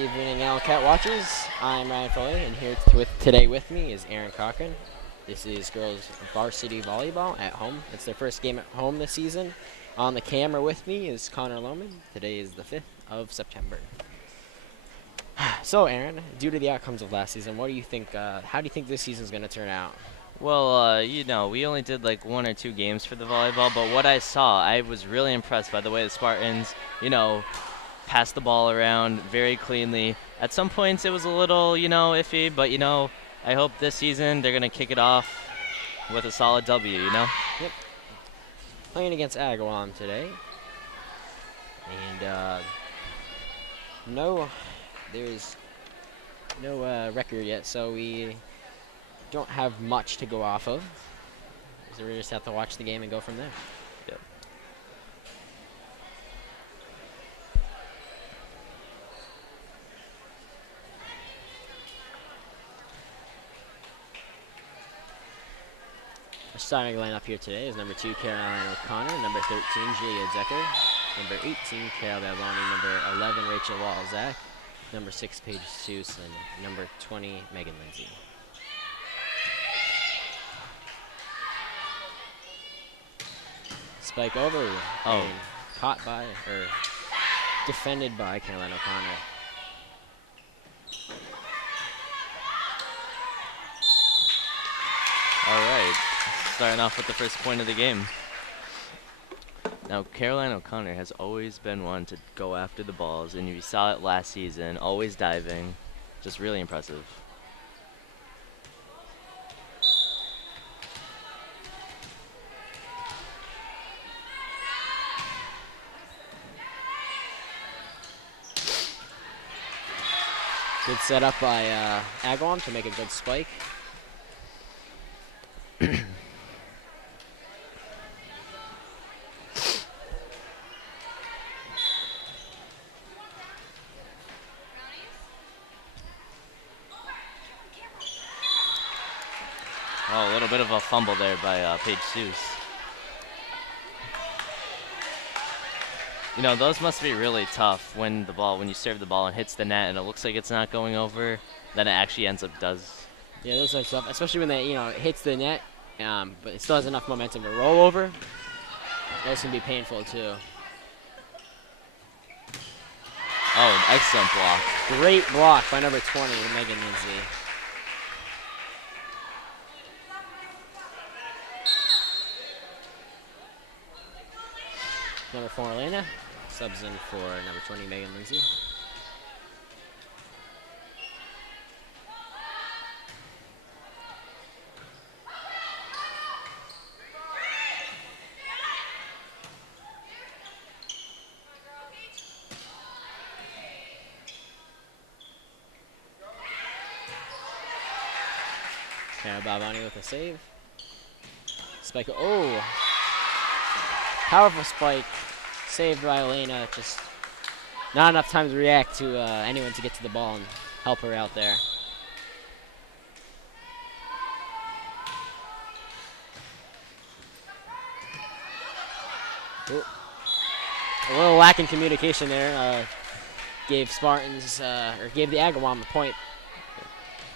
evening, ELCAT watchers. I'm Ryan Foley, and here today with me is Aaron Cochran. This is girls varsity volleyball at home. It's their first game at home this season. On the camera with me is Connor Lohman. Today is the 5th of September. So, Aaron, due to the outcomes of last season, what do you think? How do you think this season's going to turn out? Well, we only did like 1 or 2 games for the volleyball, but what I saw, I was really impressed by the way the Spartans, passed the ball around very cleanly. At some points it was a little, iffy, but I hope this season they're going to kick it off with a solid W. Yep. Playing against Agawam today. And there's no record yet, so we don't have much to go off of. So we just have to watch the game and go from there. Yep. Our starting lineup here today is number 2, Caroline O'Connor, number 13, Julia Decker, number 18, Carol Balboni, number 11, Rachel Walzak, number 6, Paige Seuss, and number 20, Megan Lindsay. Spike over. Oh. Caught by, or defended by Caroline O'Connor. All right, starting off with the first point of the game. Now, Caroline O'Connor has always been one to go after the balls, and you saw it last season, always diving. Just really impressive. Good setup by Agawam to make a good spike. Oh, a little bit of a fumble there by Paige Seuss. Those must be really tough when you serve the ball and hits the net and it looks like it's not going over, then it actually ends up does. Yeah, those are tough, especially when it hits the net, but it still has enough momentum to roll over. Those can be painful too. Oh, excellent block. Great block by number 20, Megan Lindsay. Number 4, Elena, subs in for number 20, Megan Lindsay. Carol Balboni with a save. Spike, oh! Powerful spike, saved by Elena. Just not enough time to react to anyone to get to the ball and help her out there. Ooh. A little lack in communication there. Gave Spartans, or gave the Agawam the point.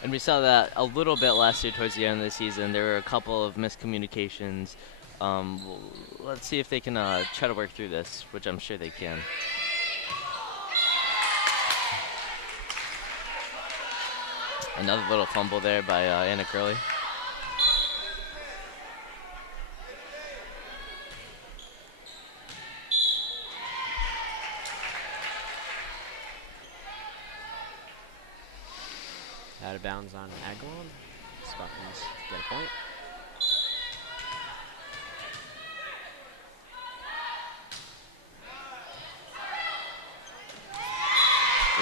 And we saw that a little bit last year towards the end of the season. There were a couple of miscommunications. Let's see if they can try to work through this, which I'm sure they can. Another little fumble there by Anna Curley. Out of bounds on Agawam. Spartans get a point.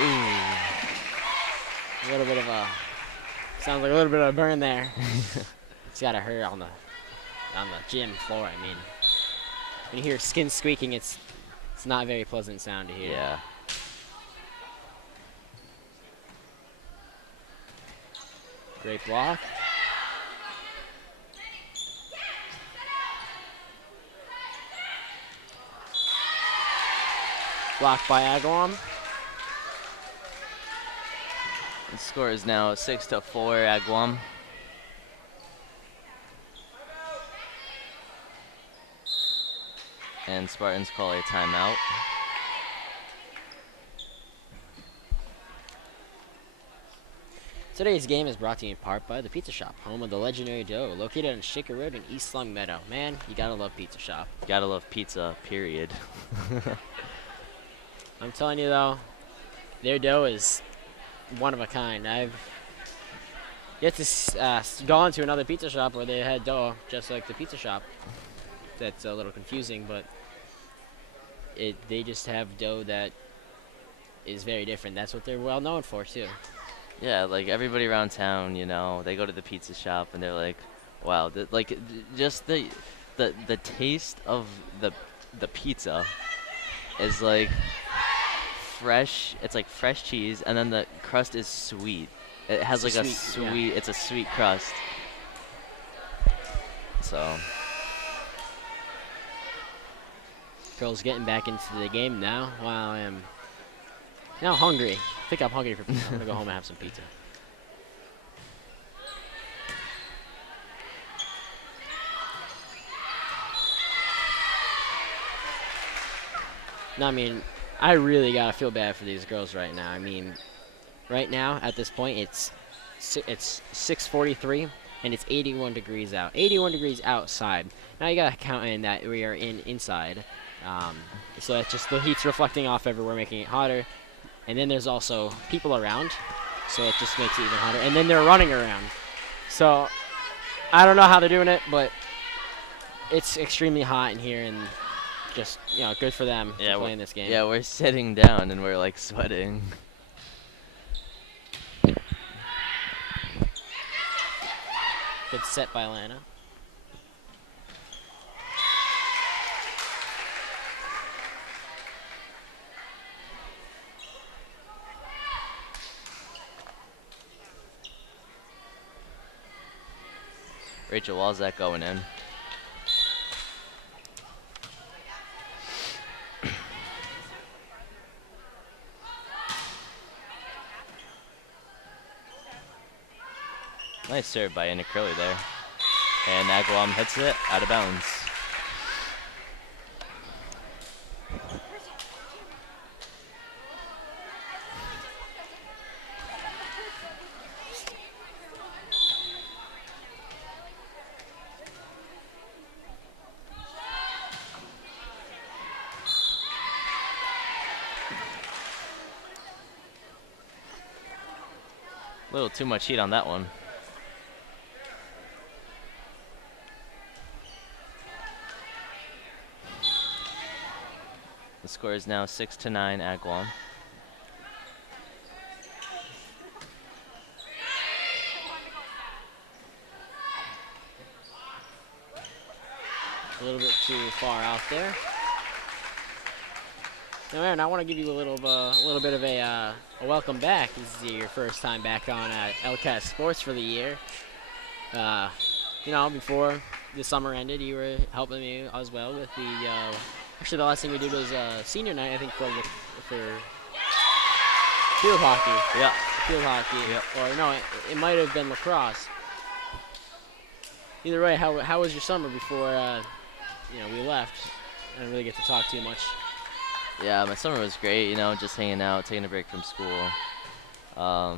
Ooh. A little bit of a, sounds like a little bit of a burn there. It's gotta hurt on the gym floor. I mean, when you hear skin squeaking, it's not a very pleasant sound to hear. Yeah. Great block. Blocked by Agawam. The score is now 6-4 Agawam. And Spartans call a timeout. Today's game is brought to you in part by the Pizza Shoppe, home of the legendary dough, located on Shaker Road in East Longmeadow. Man, you gotta love Pizza Shoppe. Gotta love pizza, period. I'm telling you though, their dough is one of a kind. I've yet to gone to another pizza shop where they had dough just like the Pizza Shoppe. That's a little confusing, but they just have dough that is very different. That's what they're well known for too. Yeah, like everybody around town, you know, they go to the pizza shop and they're like, wow, just the taste of the pizza is like fresh. It's like fresh cheese, and then the crust is sweet. It has like a sweet. Yeah. It's a sweet crust. So. Girls getting back into the game now. Wow, I am now hungry. I think I'm hungry for pizza. I'm gonna go home and have some pizza. No, I mean, I really gotta feel bad for these girls right now. I mean, right now at this point it's 6:43 and it's 81 degrees out. 81 degrees outside. Now you gotta count in that we are inside. So that's just the heat's reflecting off everywhere, making it hotter. And then there's also people around, so it just makes it even hotter. And then they're running around. So I don't know how they're doing it, but it's extremely hot in here, and just, you know, good for them for playing this game. Yeah, we're sitting down and we're like sweating. Good set by Lana. Rachel Walzak going in. Nice serve by Anna Curley there. And Agawam hits it out of bounds. A little too much heat on that one. The score is now 6-9 Agawam. A little bit too far out there. Now, Aaron, I want to give you a little bit of a welcome back. This is your first time back on ELCAT Sports for the year. You know, before the summer ended, you were helping me as well with the. Actually, the last thing we did was senior night, I think, for field hockey. Yeah. Field hockey. Yep. Or no, it might have been lacrosse. Either way, how was your summer before you know, we left? I didn't really get to talk too much. Yeah, my summer was great, you know, just hanging out, taking a break from school. I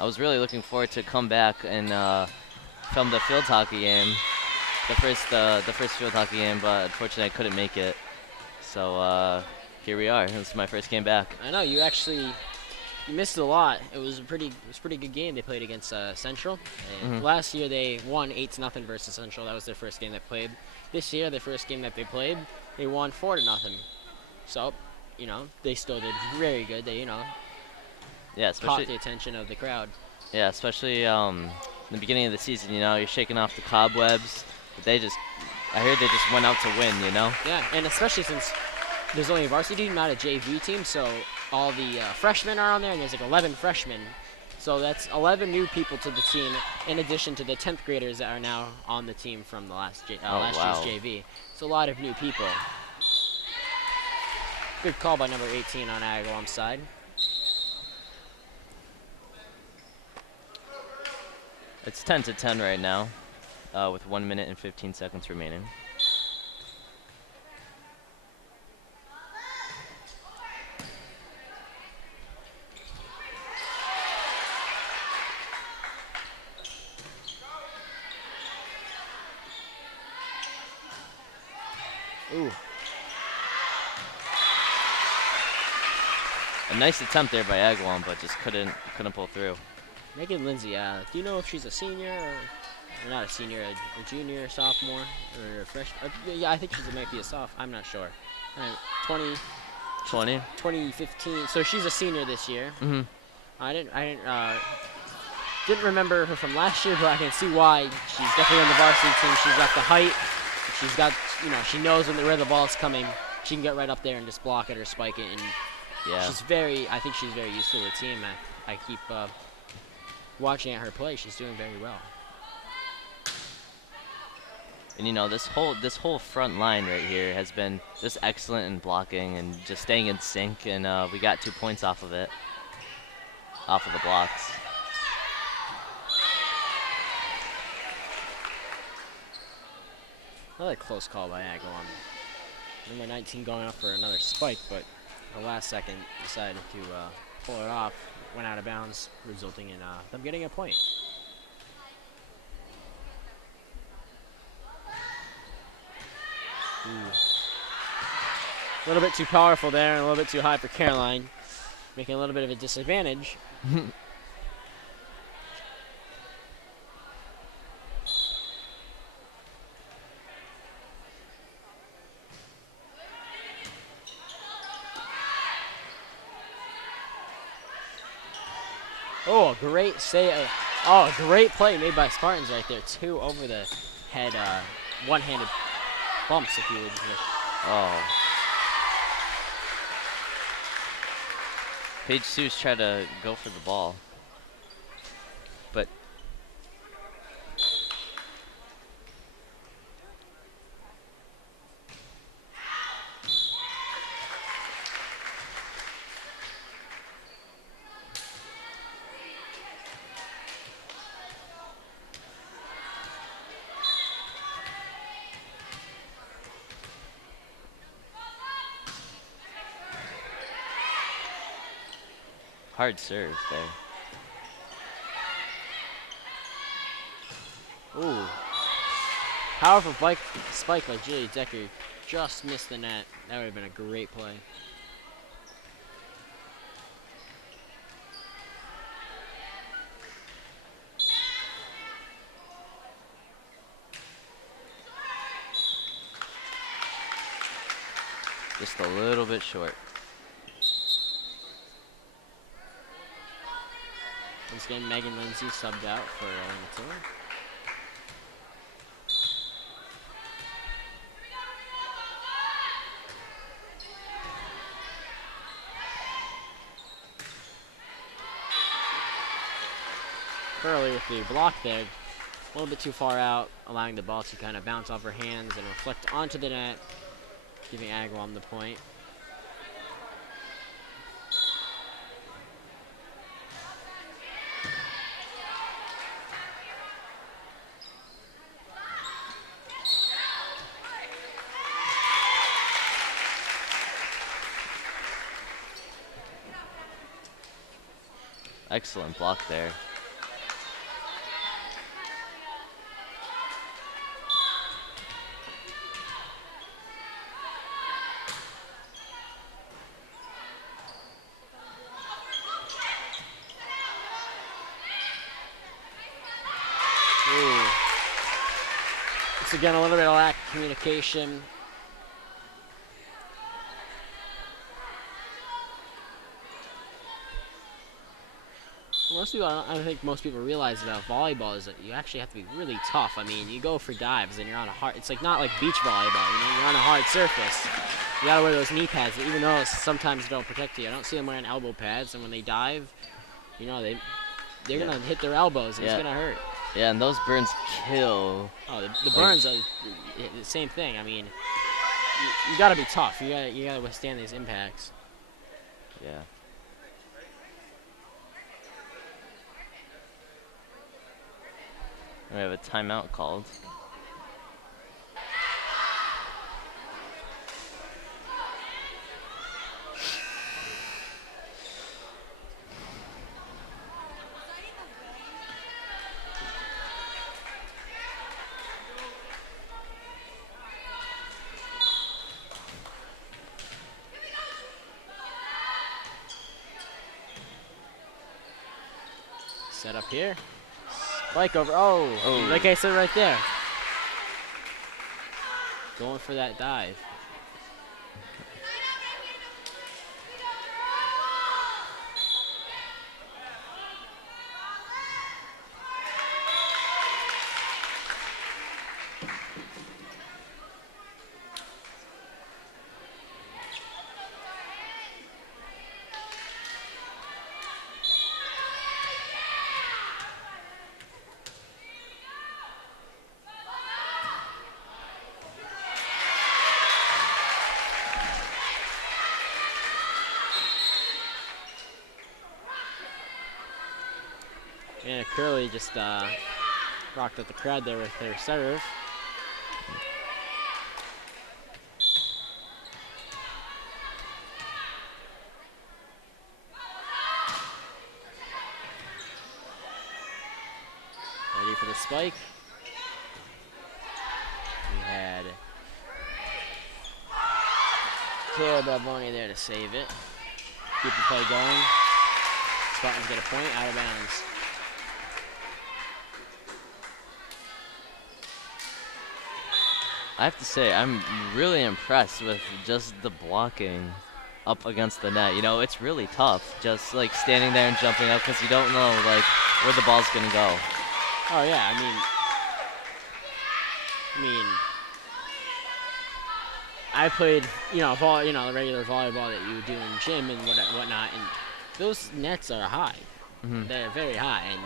was really looking forward to come back and film the field hockey game, the first field hockey game, but unfortunately I couldn't make it. So here we are. This is my first game back. I know you missed a lot. It was a pretty good game they played against Central. And last year they won 8-0 versus Central. That was their first game they played. This year, their first game that they played, they won 4-0. So, you know, they still did very good. They, you know, caught the attention of the crowd. Yeah, especially in the beginning of the season, you know, you're shaking off the cobwebs. But I heard they just went out to win, you know? Yeah, and especially since there's only a varsity team, not a JV team, so all the freshmen are on there, and there's like 11 freshmen. So that's 11 new people to the team, in addition to the 10th graders that are now on the team from the last year's JV. It's a lot of new people. Good call by number 18 on Agawam's side. It's 10-10 right now, with 1 minute and 15 seconds remaining. Ooh. A nice attempt there by Agawam, but just couldn't pull through. Megan Lindsay, do you know if she's a senior or not a senior, a junior, sophomore, or a freshman? Yeah, I think she might be a sophomore. I'm not sure. 2015. So she's a senior this year. Mm-hmm. I didn't remember her from last year, but I can see why. She's definitely on the varsity team. She's got the height. She's got, she knows where the ball's coming. She can get right up there and just block it or spike it. And yeah, I think she's very useful to the team. I keep watching at her play. She's doing very well. And this whole front line right here has been just excellent in blocking and just staying in sync. And we got 2 points off of it, off of the blocks. Another close call by Agawam. Number 19 going up for another spike, but the last second decided to pull it off. Went out of bounds, resulting in them getting a point. Ooh. A little bit too powerful there and a little bit too high for Caroline, making a little bit of a disadvantage. Oh, a great save. Oh, a great play made by Spartans right there. 2 over the head, one-handed bumps, if you would. Oh. Paige Seuss tried to go for the ball, but hard serve there. Ooh. Powerful spike by Julia Decker. Just missed the net. That would have been a great play. Just a little bit short. Once again, Megan Lindsay subbed out for Matilda. Curly with the block there, a little bit too far out, allowing the ball to kind of bounce off her hands and reflect onto the net, giving Agawam the point. Excellent block there. Ooh. Once again, a little bit of lack of communication. Most people, I don't think most people realize about volleyball is that you actually have to be really tough. I mean, you go for dives and you're on a hard. It's like not like beach volleyball. You're on a hard surface. You gotta wear those knee pads, even though sometimes they don't protect you. I don't see them wearing elbow pads, and when they dive, they're gonna hit their elbows and it's gonna hurt. Yeah, and those burns kill. Oh, the burns are the same thing. I mean, you gotta be tough. You gotta withstand these impacts. Yeah. We have a timeout called. Set up here. Spike over. Oh, like I said right there. Going for that dive. And Curly just rocked up the crowd there with their serve. Ready for the spike. We had Balboni there to save it. Keep the play going. Spartans get a point out of bounds. I have to say, I'm really impressed with just the blocking up against the net. You know, it's really tough just like standing there and jumping up because you don't know like where the ball's gonna go. Oh yeah, I played, the regular volleyball that you would do in gym and whatnot, and those nets are high. Mm-hmm. They're very high, and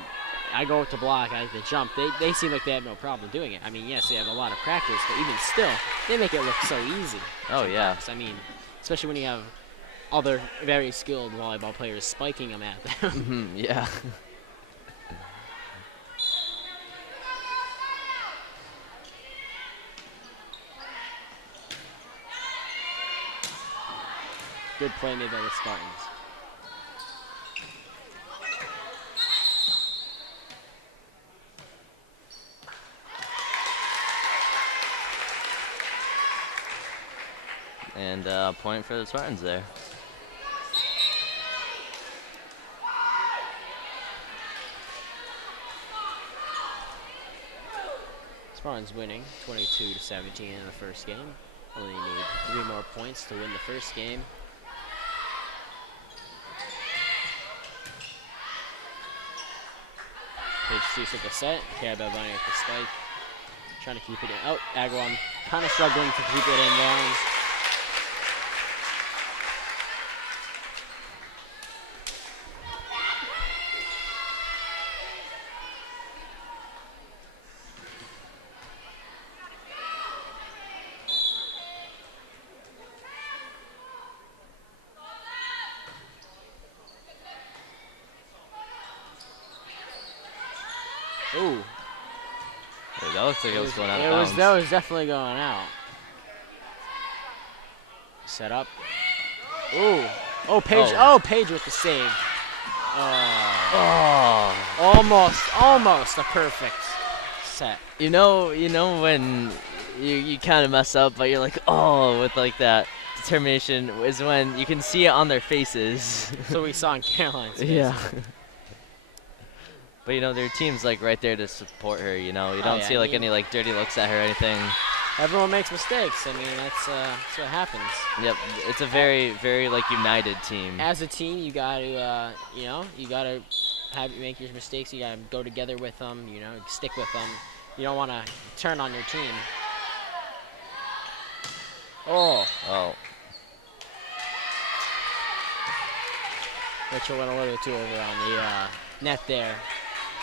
I go to block, I like to jump. They seem like they have no problem doing it. I mean, yes, they have a lot of practice, but even still, they make it look so easy. Oh, yeah. I mean, especially when you have other very skilled volleyball players spiking them at them. Mm-hmm, yeah. Good play made by the Spartans. And point for the Spartans there. Spartans winning 22-17 in the first game. Only need 3 more points to win the first game. Page 2 took a set. Balboni with the spike. Trying to keep it in. Oh, Agawam kind of struggling to keep it in bounds. Ooh. Hey, that looks like it was going out of bounds. That was definitely going out. Set up. Ooh. Oh, Page. Oh, Page with the save. Almost a perfect set. You know when you kind of mess up, but you're like, oh, with like that determination is when you can see it on their faces. So we saw in Caroline's face. Yeah. But their team's like right there to support her. You don't see like any like dirty looks at her or anything. Everyone makes mistakes. I mean, that's what happens. Yep, it's a very, very like united team. As a team, you got to make your mistakes. You got to go together with them. Stick with them. You don't want to turn on your team. Oh. Mitchell went a little too over on the net there.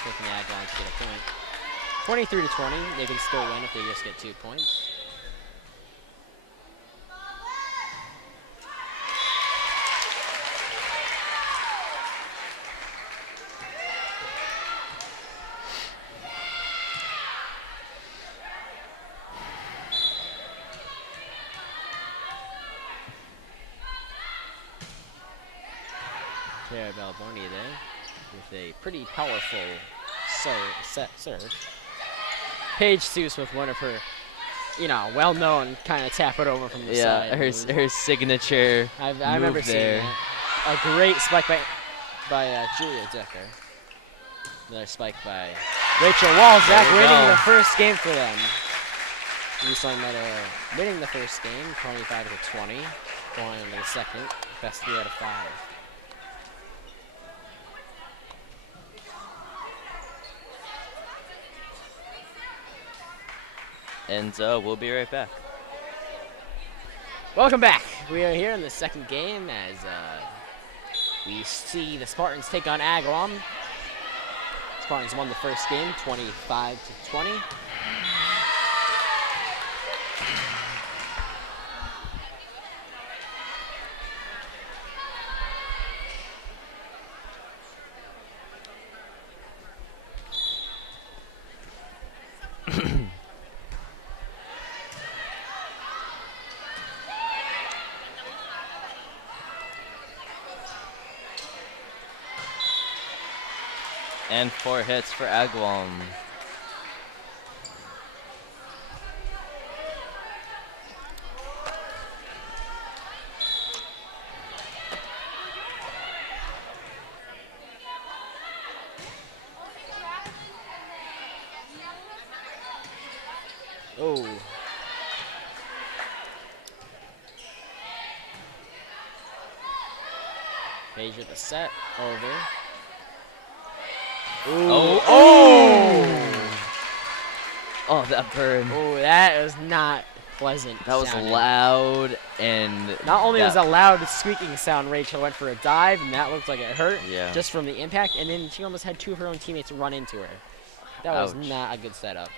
Hoping the Agawam to get a point. 23-20. They can still win if they just get 2 points. Clara Balboni there with a pretty powerful serve. Paige Seuss with one of her, well-known kind of tap it over from the side. Yeah, her signature I remember move seeing there. that. A great spike by Julia Decker. Another spike by Rachel Walzak, winning the first game for them. East Longmeadow winning the first game, 25-20. Going into the second, best 3 out of 5. And we'll be right back. Welcome back. We are here in the second game as we see the Spartans take on Agawam. Spartans won the first game, 25-20. And 4 hits for Agawam. Oh. Page with the set over. Ooh. Oh, that burn. Oh, that was not pleasant. That was sounding. loud, and not only was a loud squeaking sound, Rachel went for a dive, and that looked like it hurt just from the impact, and then she almost had 2 of her own teammates run into her. That was not a good setup.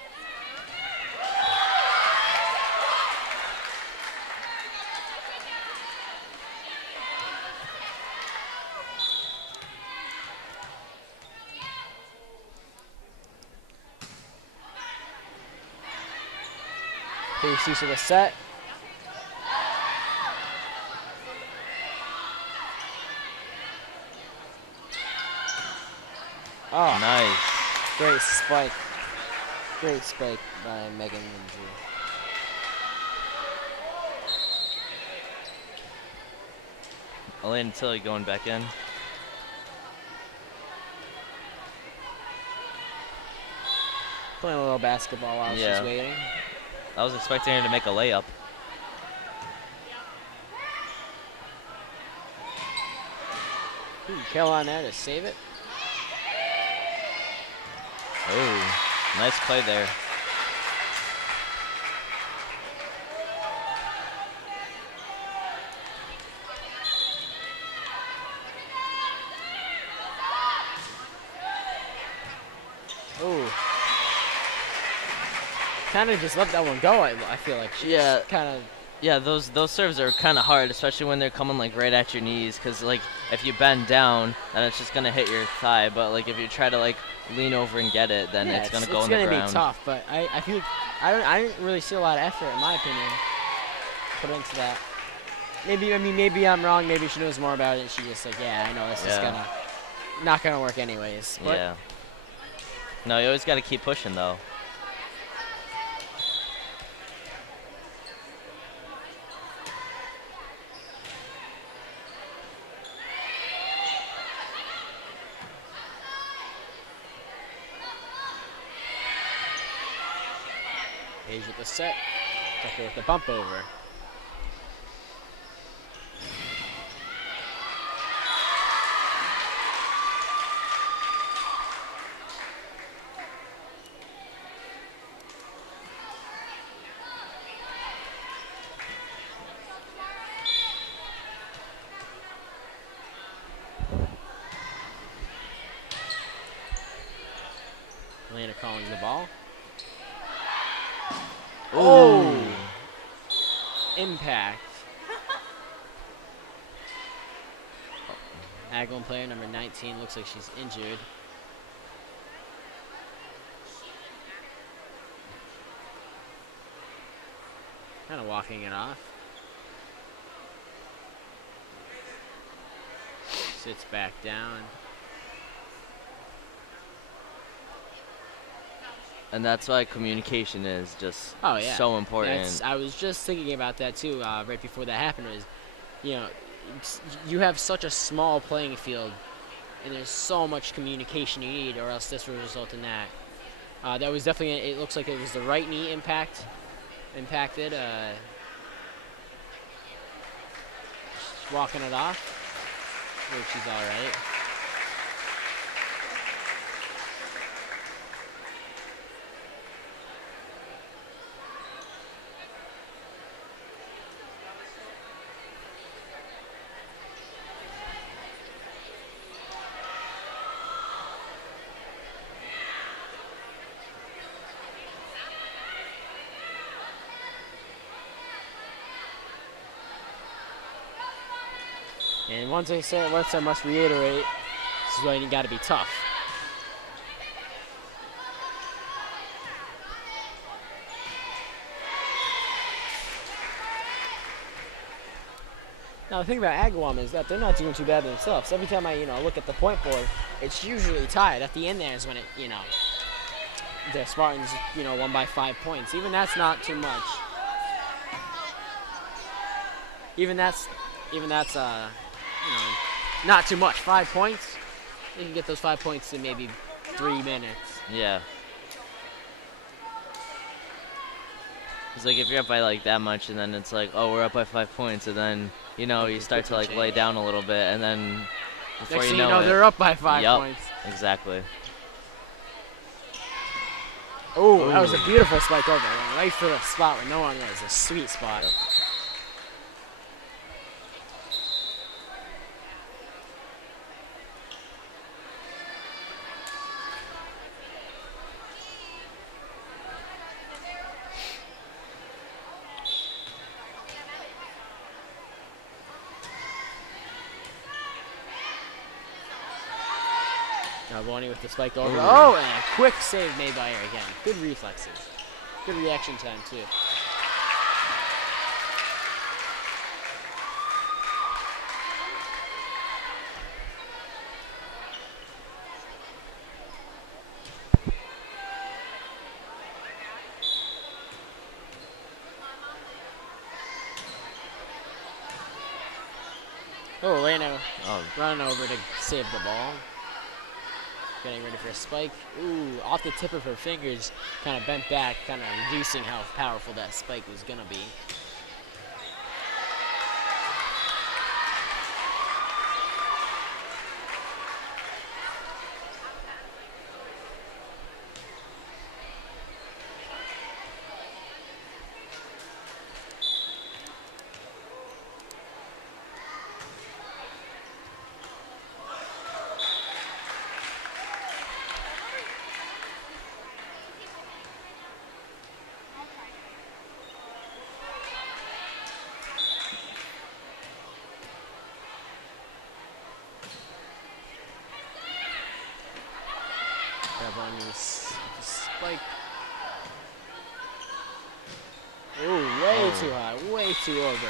Paige Seuss with a set. Oh, nice. Great spike. Great spike by Megan Lindsay. Elena Tilly going back in. Playing a little basketball while she's waiting. I was expecting her to make a layup. Kill on there to save it. Oh, nice play there. Oh. Kind of just let that one go, I feel like. She kind of. Yeah, those serves are kind of hard, especially when they're coming like right at your knees, because like if you bend down, then it's just gonna hit your thigh. But like if you try to like lean over and get it, then it's gonna go on the ground. It's gonna be tough, but I feel like I didn't really see a lot of effort, in my opinion, put into that. Maybe I'm wrong. Maybe she knows more about it. And she just like, I know this is not gonna work anyways. But yeah. No, you always got to keep pushing though. Page with the set. Tucker with the bump over. Elena calling the ball. Oh! Impact. Agawam player number 19 looks like she's injured. Kind of walking it off. Sits back down. And that's why communication is just Oh yeah, so important. I was just thinking about that too. Right before that happened, was, you know, you have such a small playing field, and there's so much communication you need, or else this will result in that. That was definitely. It looks like it was the right knee impacted. Just walking it off, which she's all right. And once I must reiterate, this is why you got to be tough. Now the thing about Agawam is that they're not doing too bad themselves. Every time I look at the point board, it's usually tied. At the end there is when the Spartans won by 5 points. Even that's not too much. Even that's not too much. 5 points. You can get those 5 points in maybe 3 minutes. Yeah. It's like if you're up by like that much, and then it's like, oh, we're up by 5 points, and then you start to like lay down a little bit, and then before Next you thing know it, they're up by 5 yep, points. Exactly. Oh, that was a beautiful spike over. Right for the spot where no one was. A sweet spot. Yep. Now Bonnie with the spike over. Oh, and a quick save made by her again. Good reflexes. Good reaction time, too. Oh, Leno running over to save the ball. Getting ready for a spike. Ooh, off the tip of her fingers, kind of bent back, kind of reducing how powerful that spike was going to be. Spike. Ooh, way too high, way too over.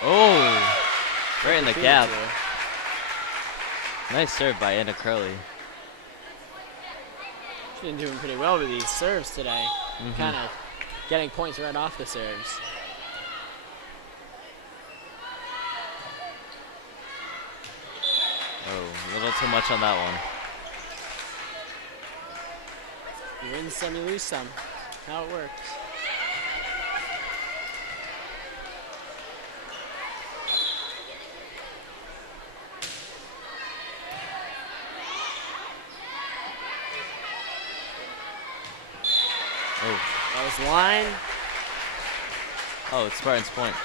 Oh, right in the gap. Nice serve by Anna Curley. She's been doing pretty well with these serves today. Kind of getting points right off the serves. Oh, a little too much on that one. You win some, you lose some. How it works. Oh. That was line. Oh, it's Spartans' point.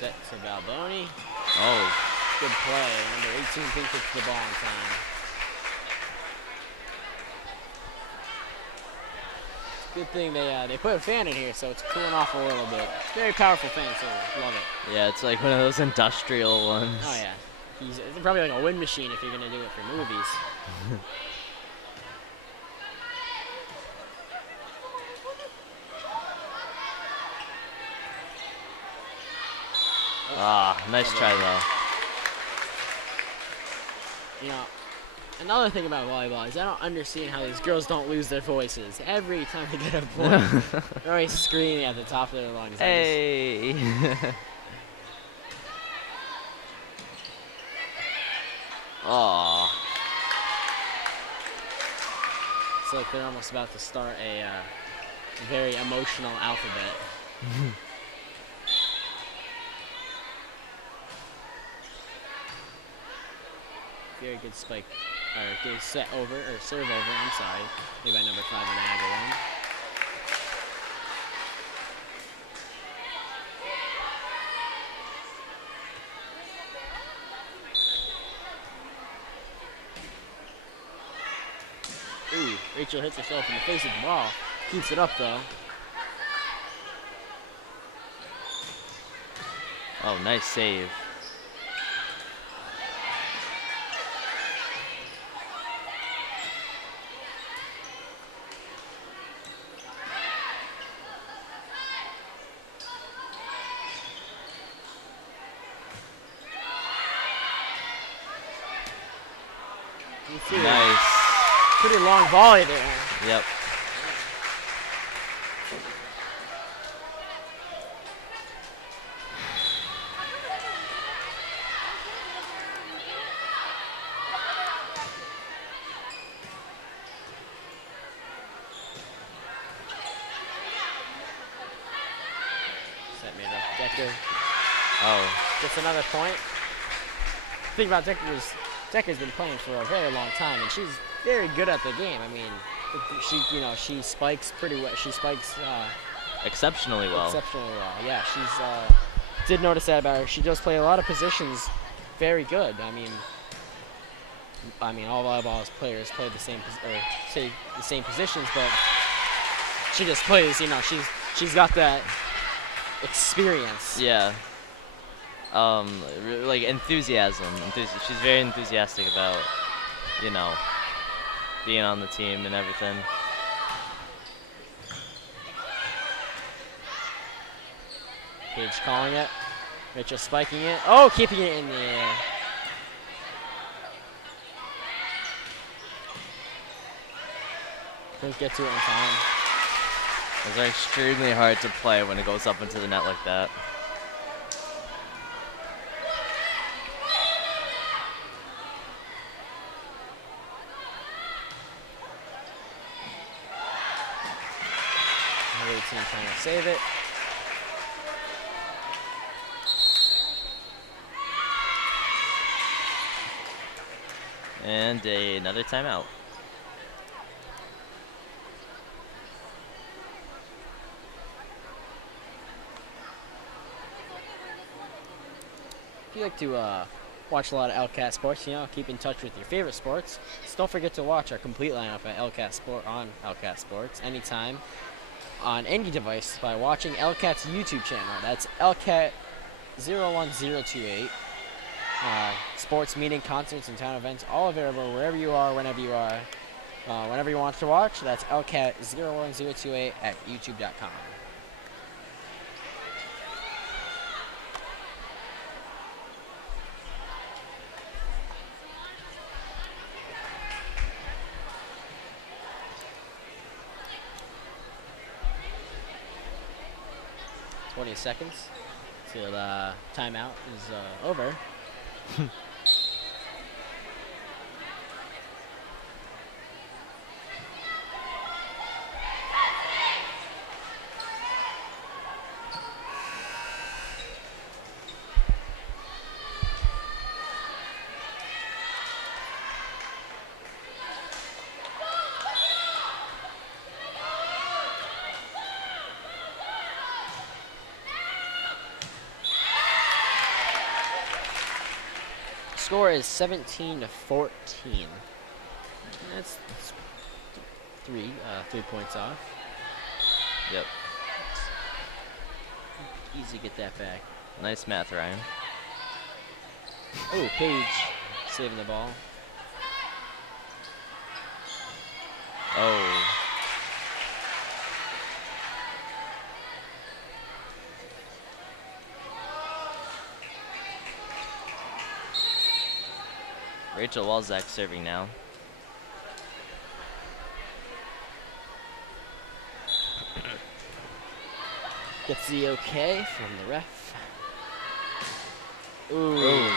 Set to Balboni. Oh. Good play. Number 18 thinks it's the ball in time. Good thing they put a fan in here, so it's cooling off a little bit. Very powerful fan, so love it. Yeah, it's like one of those industrial ones. Oh yeah, it's probably like a wind machine if you're gonna do it for movies. Nice try though. You know, another thing about volleyball is I don't understand how these girls don't lose their voices. Every time they get a point, they're always screaming at the top of their lungs. Hey! Aw. It's like they're almost about to start a very emotional alphabet. Very good spike, or good set over, or serve over, I'm sorry, made by number 5 on Agawam. Ooh, Rachel hits herself in the face of the ball. Keeps it up though. Oh, nice save. Nice. Pretty long volley there. Yep. Set made up Decker. Oh. Gets another point. The thing about Decker's been playing for a very long time, and she's very good at the game. I mean, she spikes pretty well. She spikes Exceptionally well. Exceptionally well. Yeah, did notice that about her. She does play a lot of positions very good. I mean, all volleyball players play the same positions, but she just plays. She's got that experience. Yeah. Like enthusiasm. She's very enthusiastic about, being on the team and everything. Paige calling it. Rachel spiking it. Oh, keeping it in the air. Couldn't get to it in time. Those are extremely hard to play when it goes up into the net like that. Team trying to save it. And another timeout. If you like to watch a lot of ELCAT sports, keep in touch with your favorite sports, just don't forget to watch our complete lineup at ELCAT Sports anytime on any device by watching ELCAT's YouTube channel. That's ELCAT 01028. Sports, meeting, concerts, and town events, all available wherever you are, whenever you are. Whenever you want to watch, that's ELCAT 01028 at youtube.com. Seconds till timeout is over. score is 17-14. That's 3 points off. Yep. Easy to get that back. Nice math, Ryan. Oh, Paige saving the ball. Oh. Rachel Walzak serving now. Gets the okay from the ref. Ooh. Ooh.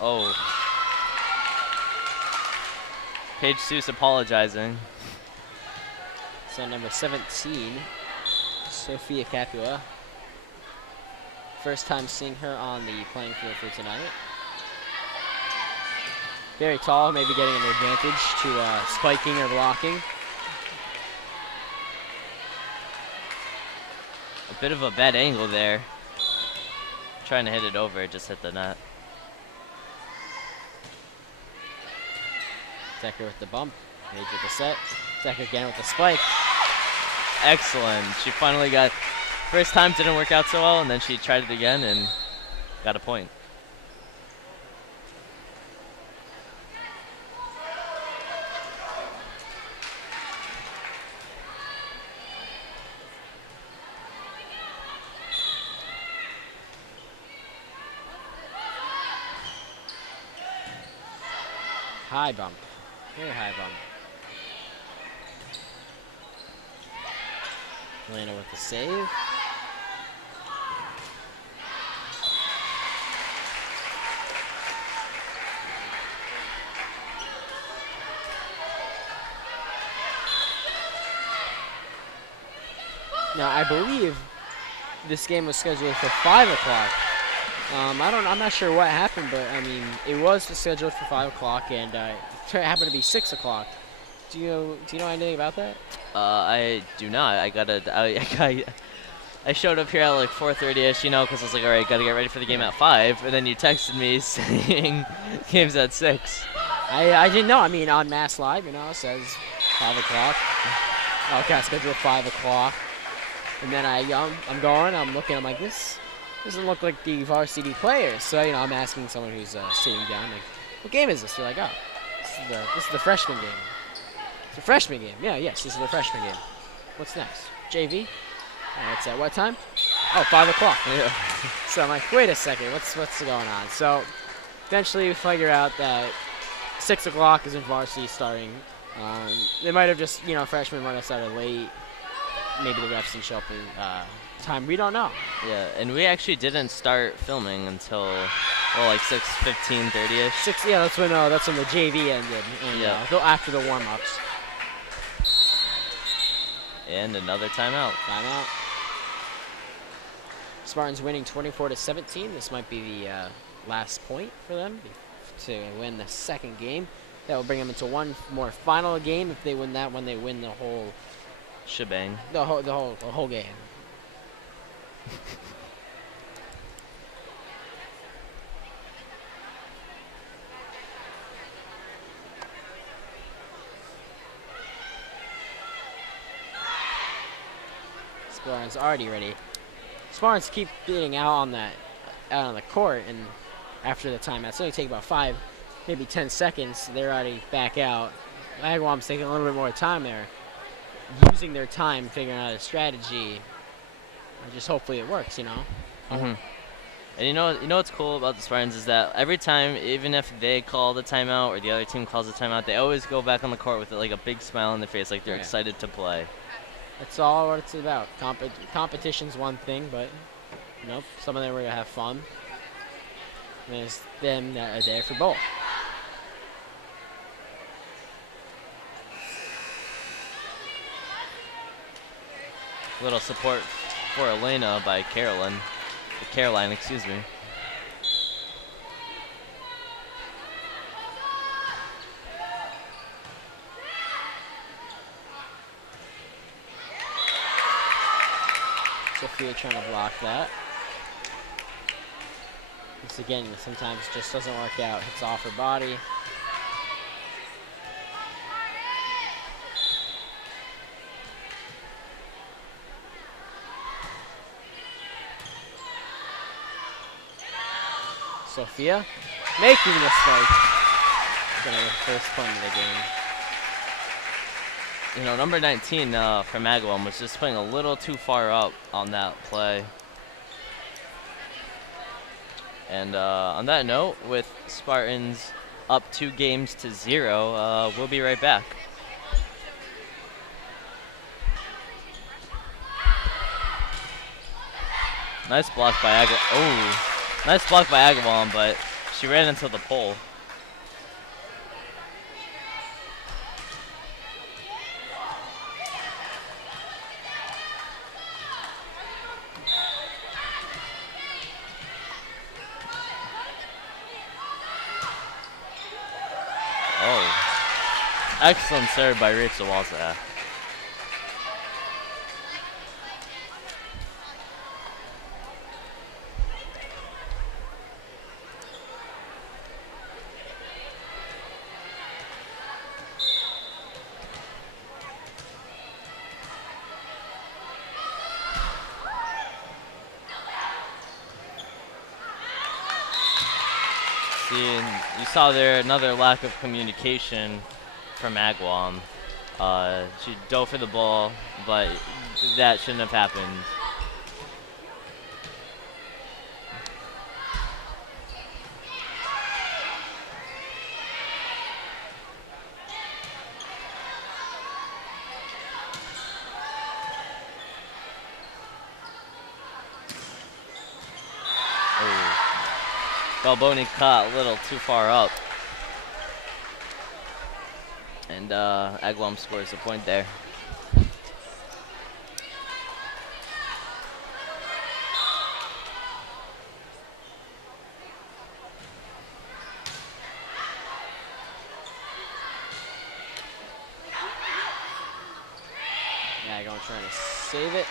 Oh. Paige Seuss apologizing. So number 17, Sophia Capua. First time seeing her on the playing field for tonight. Very tall, maybe getting an advantage to spiking or blocking. A bit of a bad angle there. Trying to hit it over, it just hit the net. Decker with the bump, Paige with the set. Decker again with the spike. Excellent. She finally got, first time didn't work out so well, and then she tried it again and got a point. High bump, very high bump. Elena with the save. Now I believe this game was scheduled for 5 o'clock. I'm not sure what happened, but I mean, it was scheduled for 5 o'clock, and it happened to be 6 o'clock. Do you know anything about that? I do not. I showed up here at like 4:30ish, you know, because I was like, all right, gotta get ready for the game at 5, and then you texted me saying game's at 6. I didn't know. I mean, on Mass Live, you know, it says 5 o'clock. Okay, scheduled 5 o'clock. And then I'm going, I'm looking, I'm like, this doesn't look like the varsity players. So, you know, I'm asking someone who's sitting down, like, what game is this? They're like, oh, this is the freshman game. It's a freshman game. Yeah, yes, this is the freshman game. What's next? JV? It's at what time? Oh, 5 o'clock. Yeah. So I'm like, wait a second, what's going on? So eventually we figure out that 6 o'clock is in varsity starting. They might have just, you know, freshmen might have started late. Maybe the refs didn't show up in time. We don't know. Yeah, and we actually didn't start filming until, well, like 6:15, 30ish. 6. Yeah, that's when the JV ended. And, yeah. After the warm-ups. And another timeout. Timeout. Spartans winning 24-17. This might be the last point for them to win the second game. That will bring them into one more final game. If they win that one, they win the whole shebang. The whole game. Spartans already ready. Spartans keep getting out on the court, and after the timeout, it's only take about 5, maybe 10 seconds. They're already back out. Agawam's taking a little bit more time there, using their time, figuring out a strategy. And just hopefully it works, you know. Mm-hmm. And you know what's cool about the Spartans is that every time, even if they call the timeout or the other team calls the timeout, they always go back on the court with like a big smile on their face, like they're excited to play. That's all what it's about. Competition's one thing, but nope, some of them are gonna have fun. And there's them that are there for both. Little support for Elena by Carolyn. Caroline, excuse me. Sophia trying to block that. This again, sometimes just doesn't work out. Hits off her body. Sophia making the spike. Gonna get first point of the game. You know, number 19 from Agawam was just playing a little too far up on that play. And on that note, with Spartans up 2 games to 0, we'll be right back. Nice block by nice block by Agawam, but she ran into the pole. Excellent serve by Rachel Walzak. See, you saw there another lack of communication from Agawam. She dove for the ball, but that shouldn't have happened. Balboni caught a little too far up. And Agawam scores a point there. Agawam trying to save it.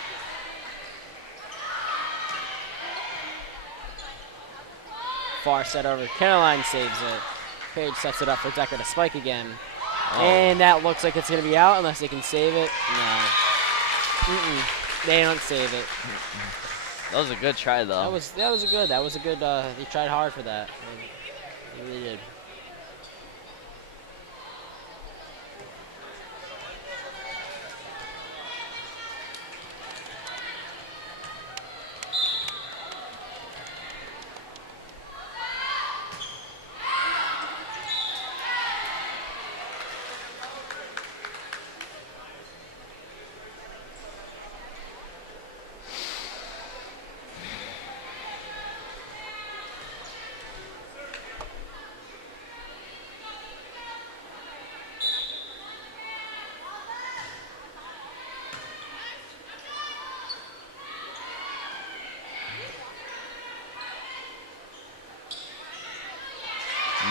Far set over. Caroline saves it. Paige sets it up for Decker to spike again. Oh. And that looks like it's going to be out unless they can save it. No. They don't save it. That was a good try, though. That was a good. They tried hard for that. They really did.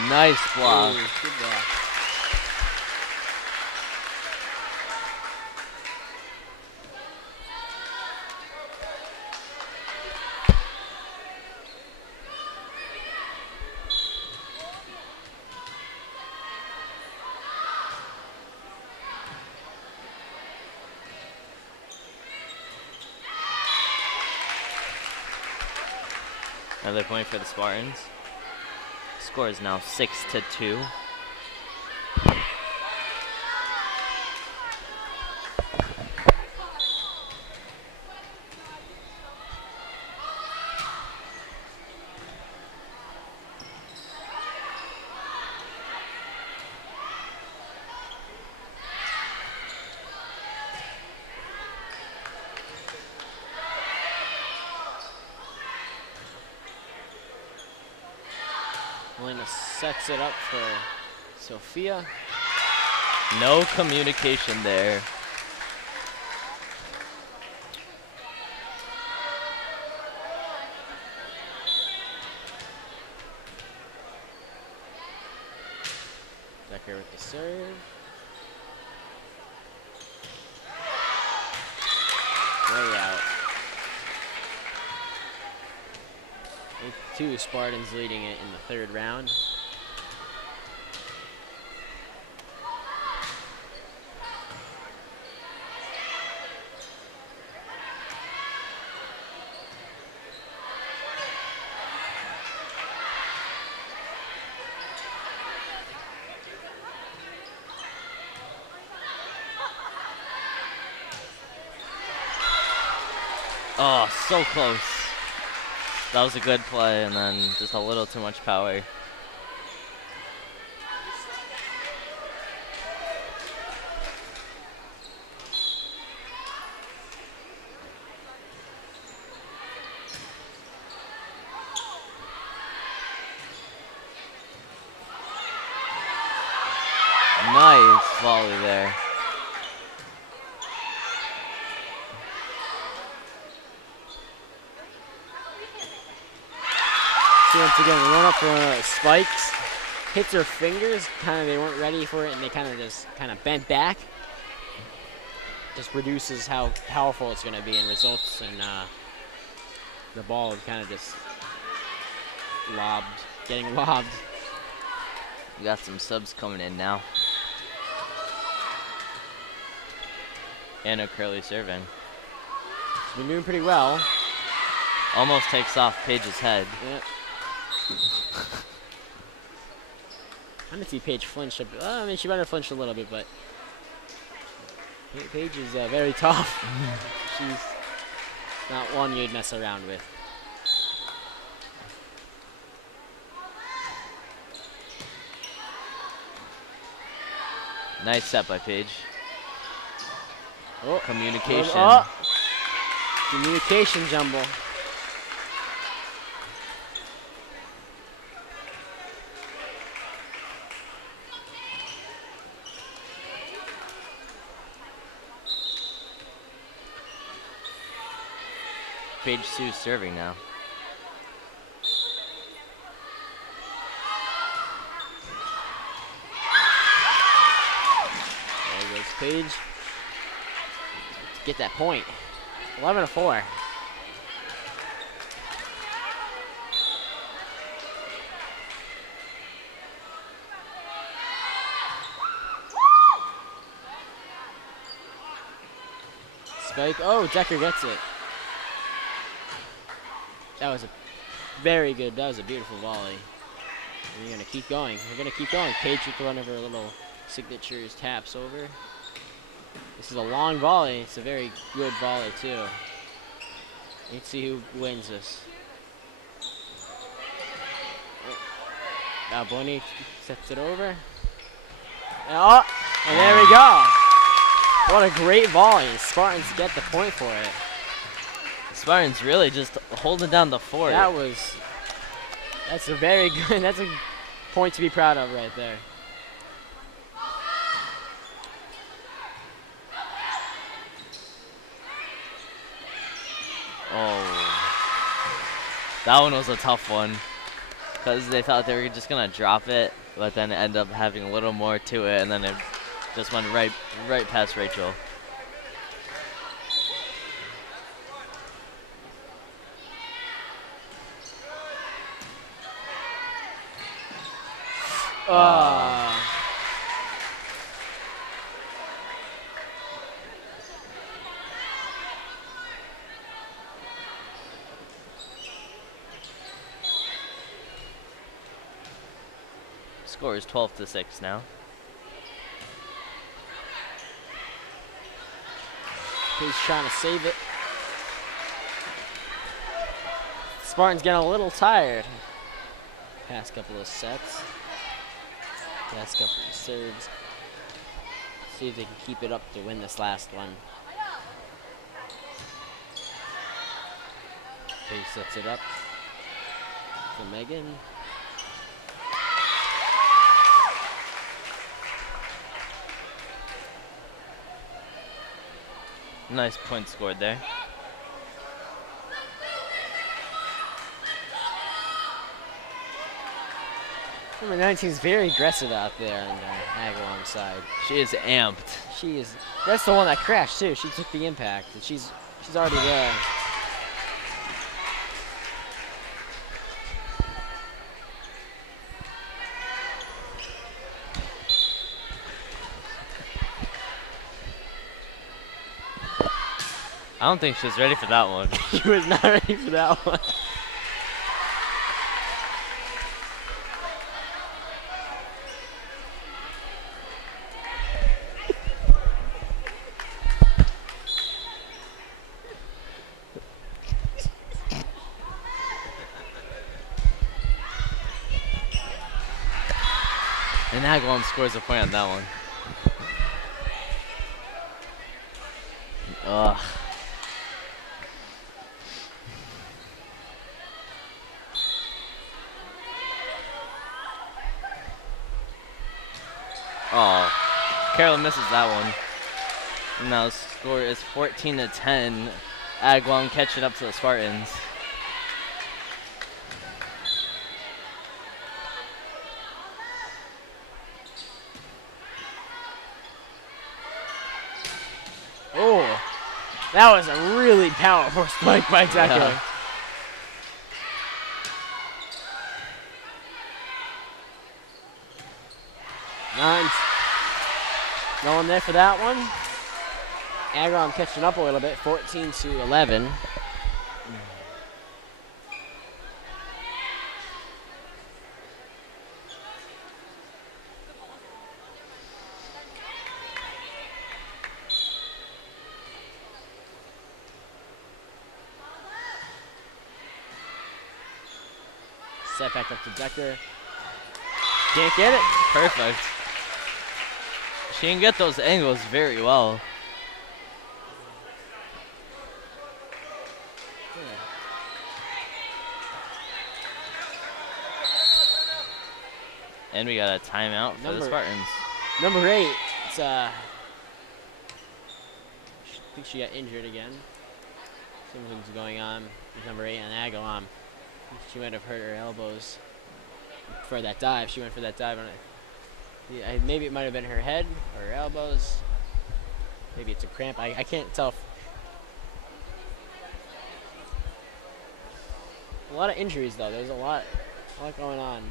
Nice block. Ooh, good block. Another point for the Spartans. Score is now 6-2. Elena sets it up for Sophia. No communication there. Decker with the serve. Way out. 2 Spartans leading it in the 3rd round. Oh, so close. That was a good play, and then just a little too much power. Nice volley there. Once again, we went up for spikes, hits her fingers, they weren't ready for it, and they just bent back. Just reduces how powerful it's going to be and results in the ball just getting lobbed. We got some subs coming in now. Anna Curley serving. She's been doing pretty well. Almost takes off Paige's head. Yep. I didn't see Paige flinch. I mean, she might have flinched a little bit, but Paige is very tough. She's not one you'd mess around with. Nice set by Paige. Oh, communication. Oh. Communication jumble. Paige Sue serving now. There goes Paige. Get that point. 11-4. Spike. Oh, Decker gets it. That was a very good. That was a beautiful volley. You're gonna keep going. You're gonna keep going. Paige with one of her little signatures taps over. This is a long volley. It's a very good volley too. Let's see who wins this. Now Bonnie sets it over. Oh, and there we go. What a great volley. Spartans get the point for it. Spartans really just holding down the fort. That's a very good, that's a point to be proud of right there. Oh, that one was a tough one because they thought they were just gonna drop it, but then it ended up having a little more to it, and then it just went right past Rachel. Score is 12-6 now. He's trying to save it. Spartans getting a little tired. Past couple of sets. Past couple of serves. See if they can keep it up to win this last one. He sets it up for Megan. Nice point scored there. Number 19 is very aggressive out there on the Agawam side. She is amped. She is. That's the one that crashed too. She took the impact, and she's already there. I don't think she was ready for that one. She was not ready for that one. And Agawam scores a point on that one. Ugh. Oh, Carolyn misses that one. Now the score is 14-10. Agawam catching up to the Spartans. Oh, that was a really powerful spike by Tucker. Yeah. Nice. No one there for that one. Agawam catching up a little bit, 14-11. Set back up to Decker. Can't get it. Perfect. She can get those angles very well. And we got a timeout for the Spartans. Number 8. It's I think she got injured again. Something's going on with number 8 on Agawam. She might have hurt her elbows for that dive. She went for that dive on it. Yeah, maybe it might have been her head or her elbows. Maybe it's a cramp. I can't tell. A lot of injuries though. There's a lot going on.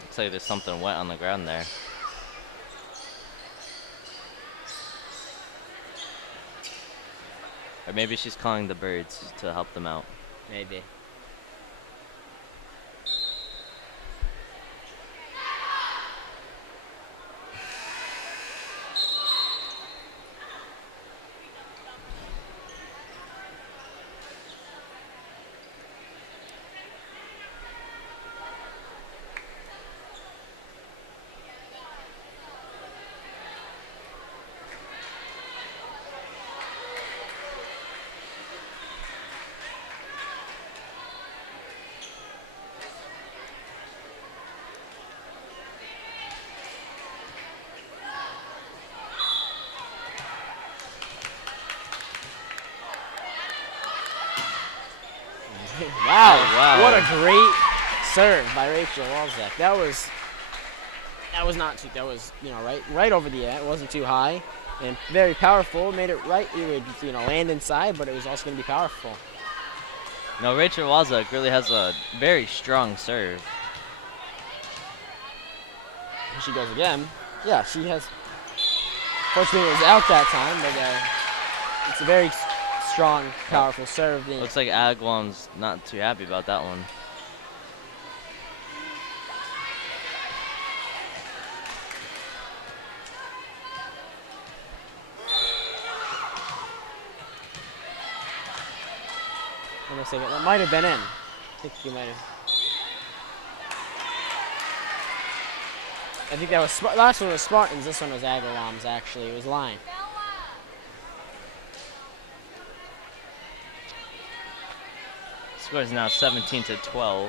Looks like there's something wet on the ground there. Or maybe she's calling the birds to help them out. Maybe. Wow. What a great serve by Rachel Walzak. That was not too, that was, right over the net. It wasn't too high and very powerful. Made it right. It would, land inside, but it was also going to be powerful. No, Rachel Walzak really has a very strong serve. Here she goes again. Yeah, she has. Fortunately, it was out that time, but it's a very strong, powerful serve. Looks like Agawam's not too happy about that one. That might have been in. I think you might have. I think that was last one was Spartans. This one was Agawam's. Actually, it was line. Score is now 17-12.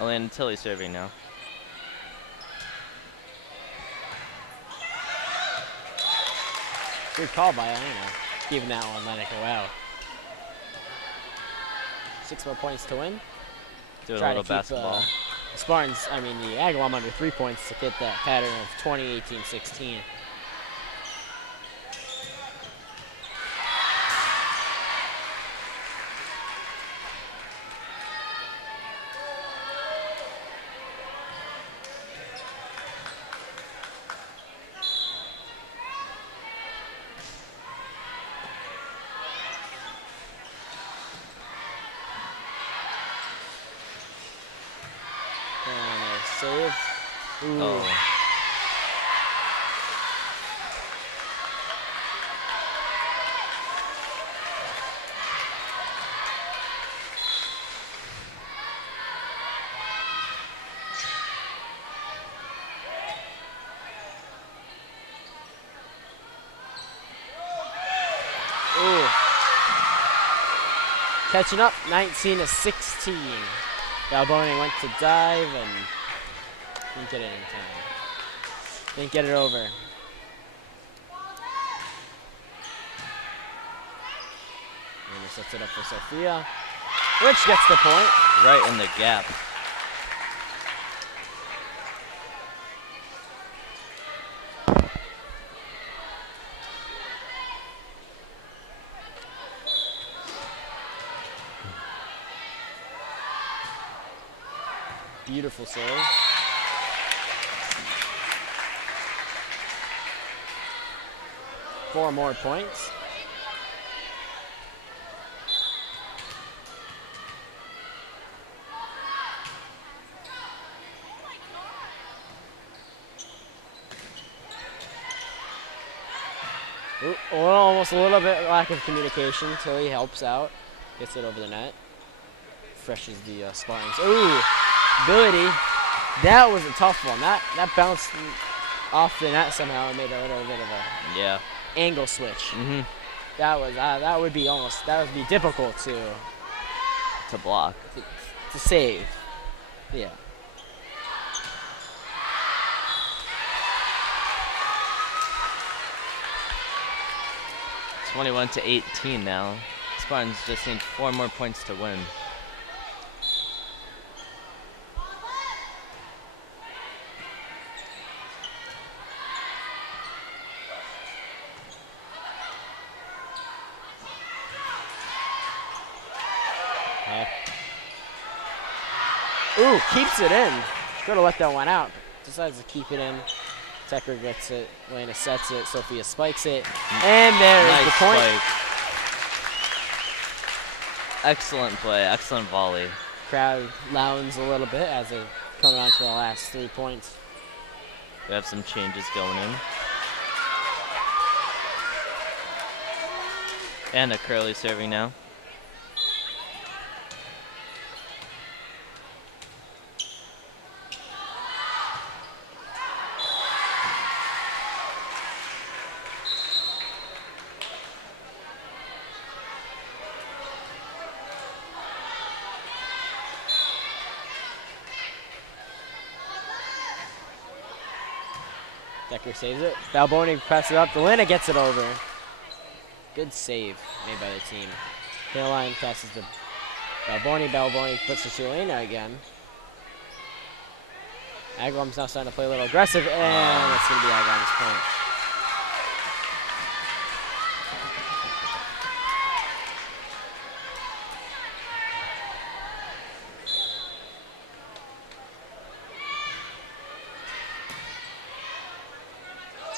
Elena Tilly serving now. Good call by Elena. Keeping that one, letting it go out. 6 more points to win. Doing Try a little to keep, basketball. Spartans, I mean the Agawam under 3 points to get that pattern of 20-18-16. Save. Ooh. Oh. Ooh. Catching up, 19-16. Balboni went to dive and didn't get it in time. Didn't get it over. And sets it up for Sophia, which gets the point. Right in the gap. Beautiful serve. Four more points. Ooh, almost a little bit lack of communication. Tilly helps out, gets it over the net. Freshes the Spartans. Ooh, ability. That was a tough one. That bounced off the net somehow and made a little bit of a angle switch. Mm-hmm. That would be difficult to block. To save. Yeah. It's 21-18 now. Spartans just need 4 more points to win. Ooh, keeps it in. Could have let that one out. Decides to keep it in. Tecker gets it. Lena sets it. Sophia spikes it. And there's the point. Spike. Excellent play. Excellent volley. Crowd lounges a little bit as they come on to the last 3 points. We have some changes going in. And a Curly serving now. Decker saves it. Balboni presses it up. Delena gets it over. Good save made by the team. Caroline passes to Balboni. Balboni puts it to Elena again. Agawam's now starting to play a little aggressive, and it's going to be Agawam's point.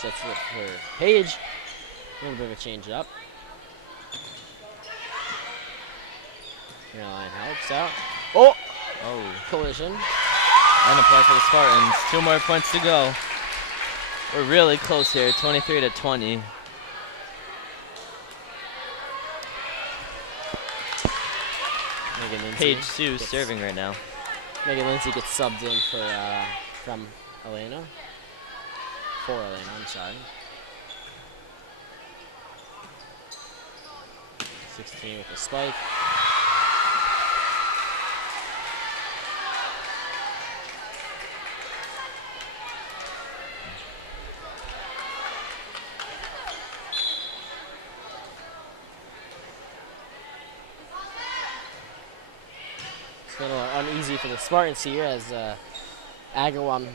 Sets it for Paige. A little bit of a change up. Caroline helps out. Oh! Collision. And a point for the Spartans. 2 more points to go. We're really close here, 23-20. Paige Sue serving right now. Megan Lindsay gets subbed in for from Elena. For Elena, I'm sorry. 16 with the spike. It's a little uneasy for the Spartans here as Agawam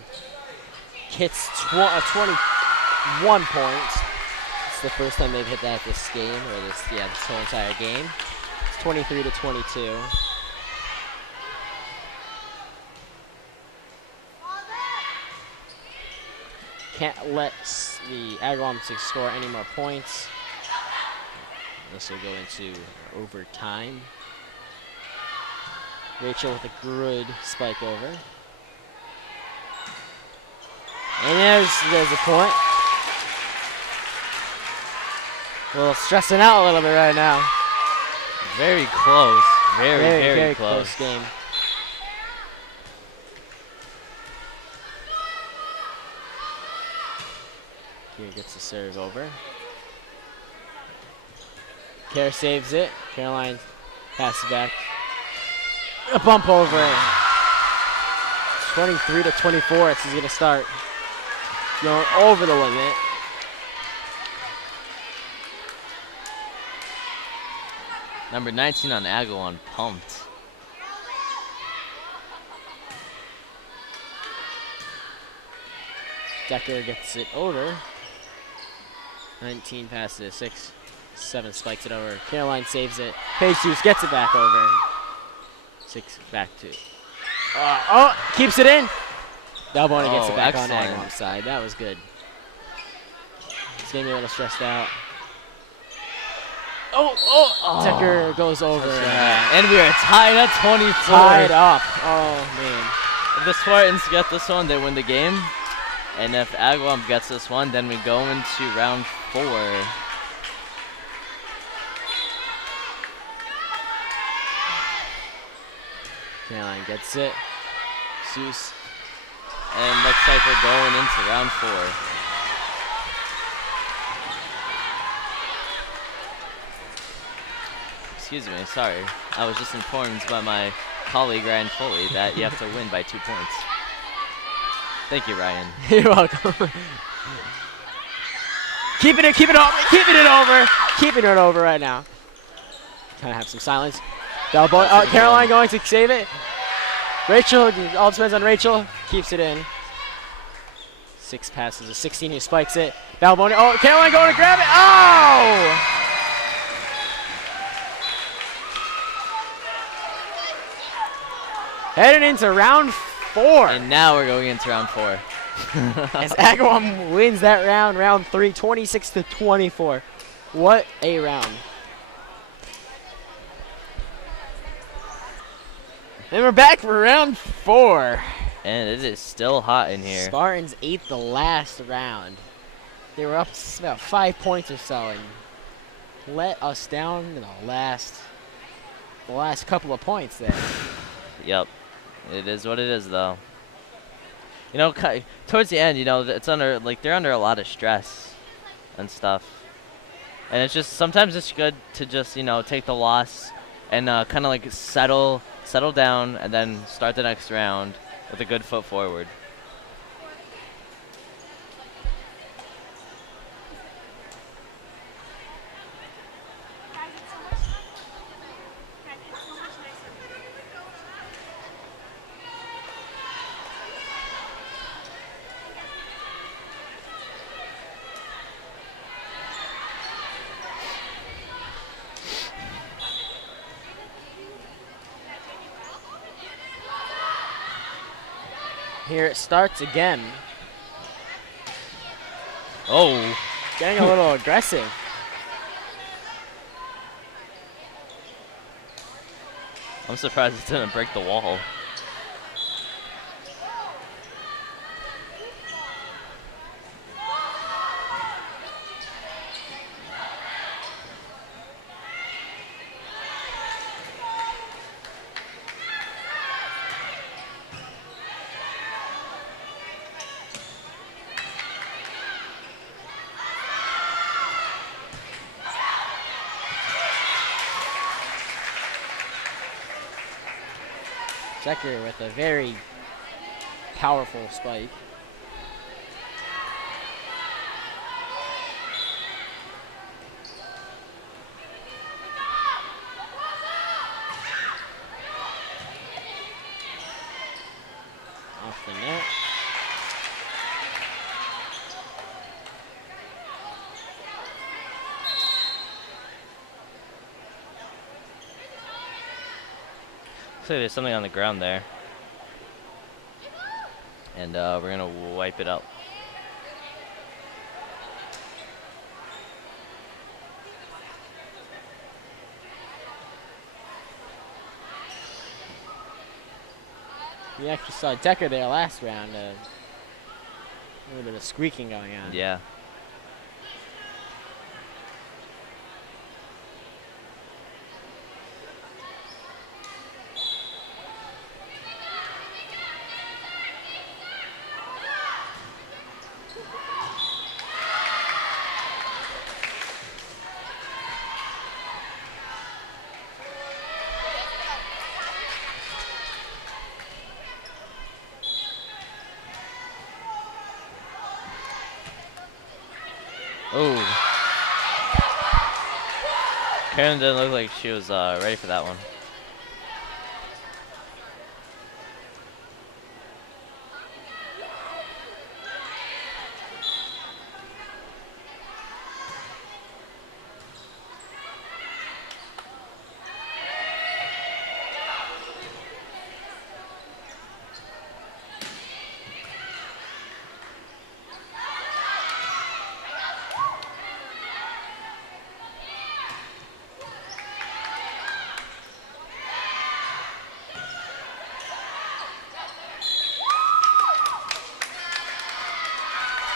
hits 21 points. It's the first time they've hit that this game, or this whole entire game. It's 23-22. Can't let the Agawam score any more points. This will go into overtime. Rachel with a good spike over. And there's a point. A little stressing out a little bit right now. Very close. Very close game. Here gets the serve over. Care saves it. Caroline passes back. A bump over. 23-24. This is going to start going over the limit. Number 19 on Agawam pumped. Decker gets it over. 19 passes it. 6, 7 spikes it over. Caroline saves it. Paige Juice gets it back over. 6 back to. Keeps it in. Dalbona gets it back on Agawam's side. That was good. It's getting me a little stressed out. Decker goes over. And we are tied at 24. Tied up. Oh, man. If the Spartans get this one, they win the game. And if Agawam gets this one, then we go into round 4. Caroline gets it. Seuss. And looks like we're going into round 4. Excuse me, sorry. I was just informed by my colleague Ryan Foley that you have to win by 2 points. Thank you, Ryan. You're welcome. Keeping it over right now. Kind of have some silence. Caroline going to save it. Rachel, all depends on Rachel. Keeps it in. 6 passes, a 16 who spikes it. Balboni, Caroline going to grab it. Oh! Heading into round 4. And now we're going into round 4. As Agawam wins that round 3, 26-24. What a round. And we're back for round 4. And it is still hot in here. Spartans ate the last round. They were up about 5 points or so and let us down in the last couple of points there. Yep. It is what it is, though. You know, towards the end, you know, it's under they're under a lot of stress and stuff. And it's just sometimes it's good to just, you know, take the loss and kind of like settle down and then start the next round with a good foot forward. Here it starts again. Oh. Getting a little aggressive. I'm surprised it didn't break the wall. Decker with a very powerful spike. Off the net. Looks like there's something on the ground there. And we're going to wipe it out. We actually saw Decker there last round. A little bit of squeaking going on. Yeah. Oh. Karen didn't look like she was ready for that one.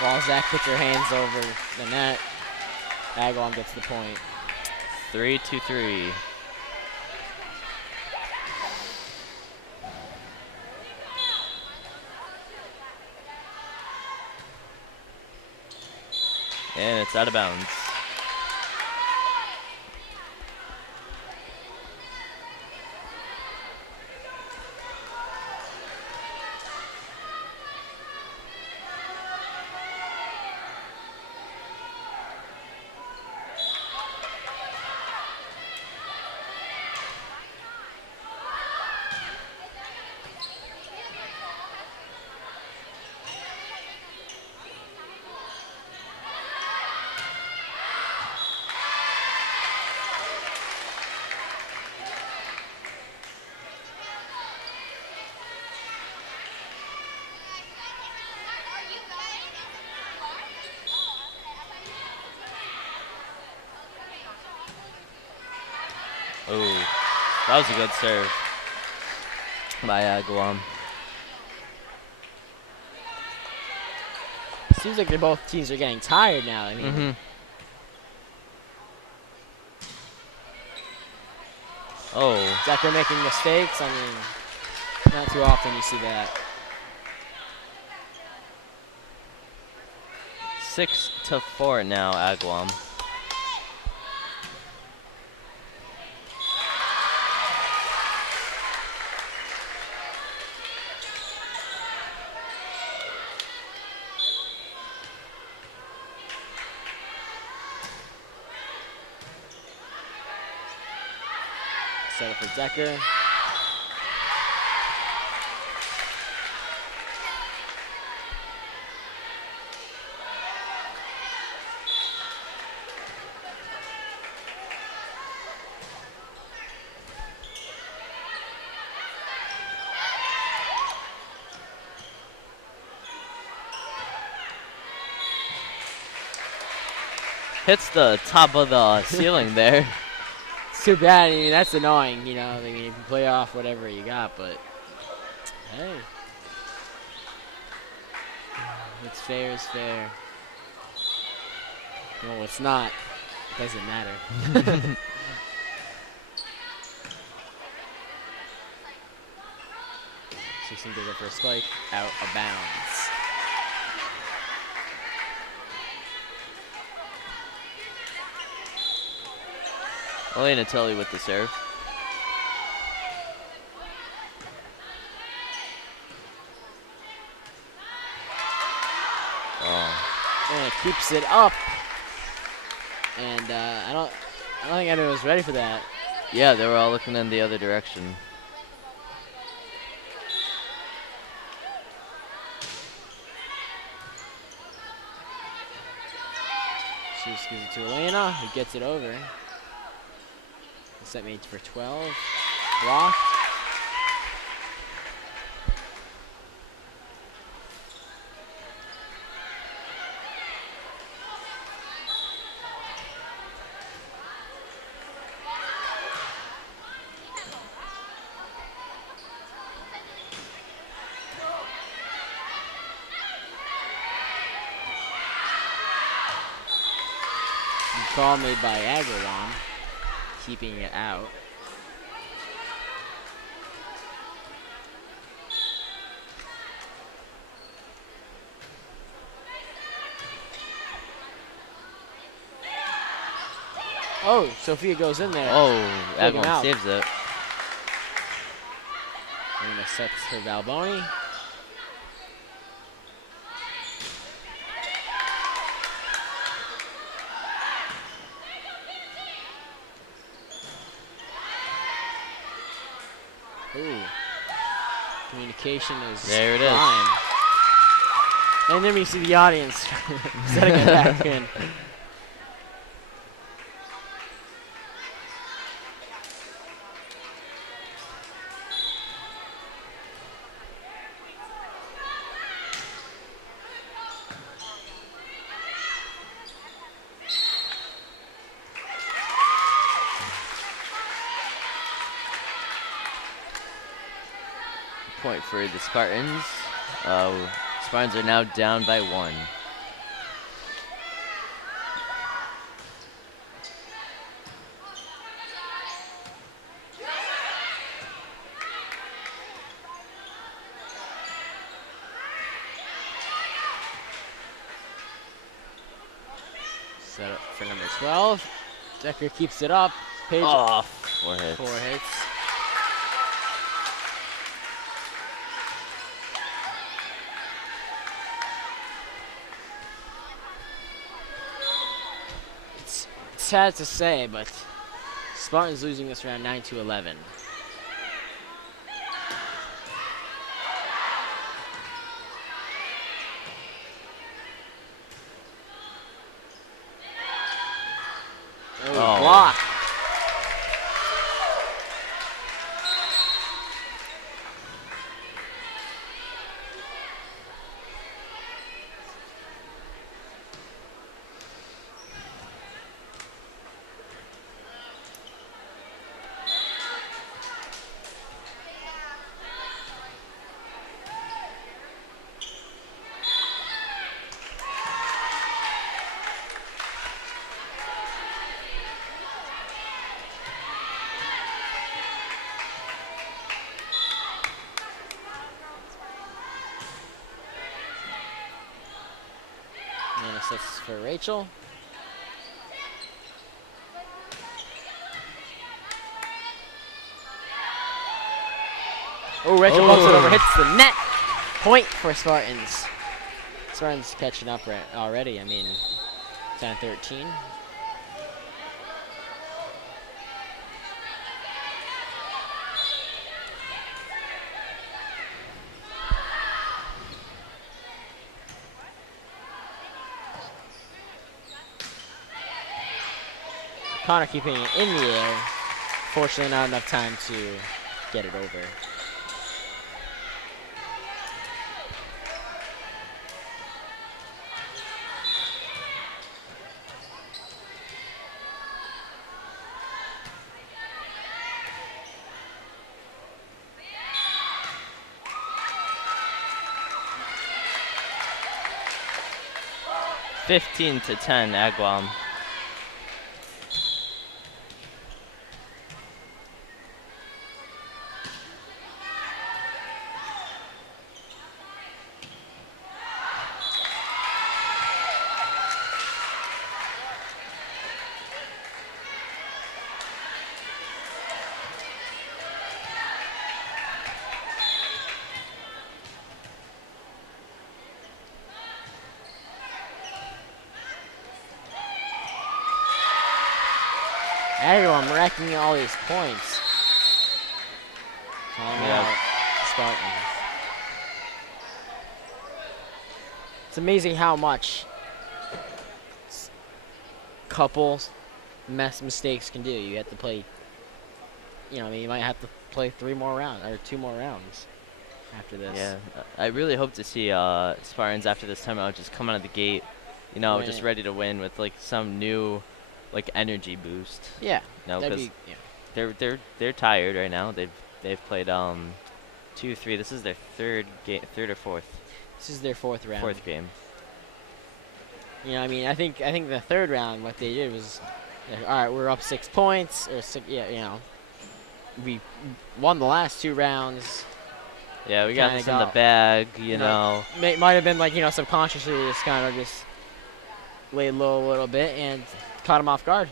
While Zach puts her hands over the net, Agawam gets the point. 3-2-3. And it's out of bounds. Oh, that was a good serve by Agawam. Seems like both teams are getting tired now. I mean, Oh. Decker making mistakes. I mean, not too often you see that. 6-4 now, Agawam. Set up for Decker. hits the top of the ceiling there. It's too bad. I mean, that's annoying. You know, I mean, you can play off whatever you got, but hey, what's fair is fair. No, it's not. It doesn't matter. Sixteen goes up for a spike, out of bounds. Elena Tully with the serve. Oh. And it keeps it up. And I don't think anyone was ready for that. Yeah, they were all looking in the other direction. She just gives it to Elena, who gets it over. Set made for 12. Blocked. Call made by Agawam, keeping it out. Oh, Sophia goes in there. Oh, Take him Agawam out. saves it. Elena sets for Valboni. Ooh. Communication is There it is. fine. And then we see the audience setting it back in. Point for the Spartans. Spartans are now down by 1. Set up for number 12. Decker keeps it up. Page Off. 4 hits. 4 hits. It's sad to say, but Spartans losing this round 9-11. Oh. Block. And assists for Rachel. Oh, Rachel bumps it over, hits the net. Point for Spartans. Spartans catching up already. I mean, 10-13. Connor keeping it in the air. Fortunately, not enough time to get it over. 15-10, Agawam. Agawam racking all these points. Yeah. Spartans. It's amazing how much couples mistakes can do. You have to play, you know, you might have to play 3 more rounds or 2 more rounds after this. Yeah, I really hope to see Spartans after this timeout just come out of the gate, you know, just ready to win with like some new, like energy boost. Yeah. You know, because they're tired right now. They've played 2, 3. This is their third or fourth. This is their 4th round. 4th game. You know, I mean, I think the 3rd round, what they did was, all right, we're up 6 points, or 6, yeah, you know, we won the last 2 rounds. Yeah, we got this in the bag, you know. Might have been like, you know, subconsciously just kind of just laid low a little bit and caught him off guard.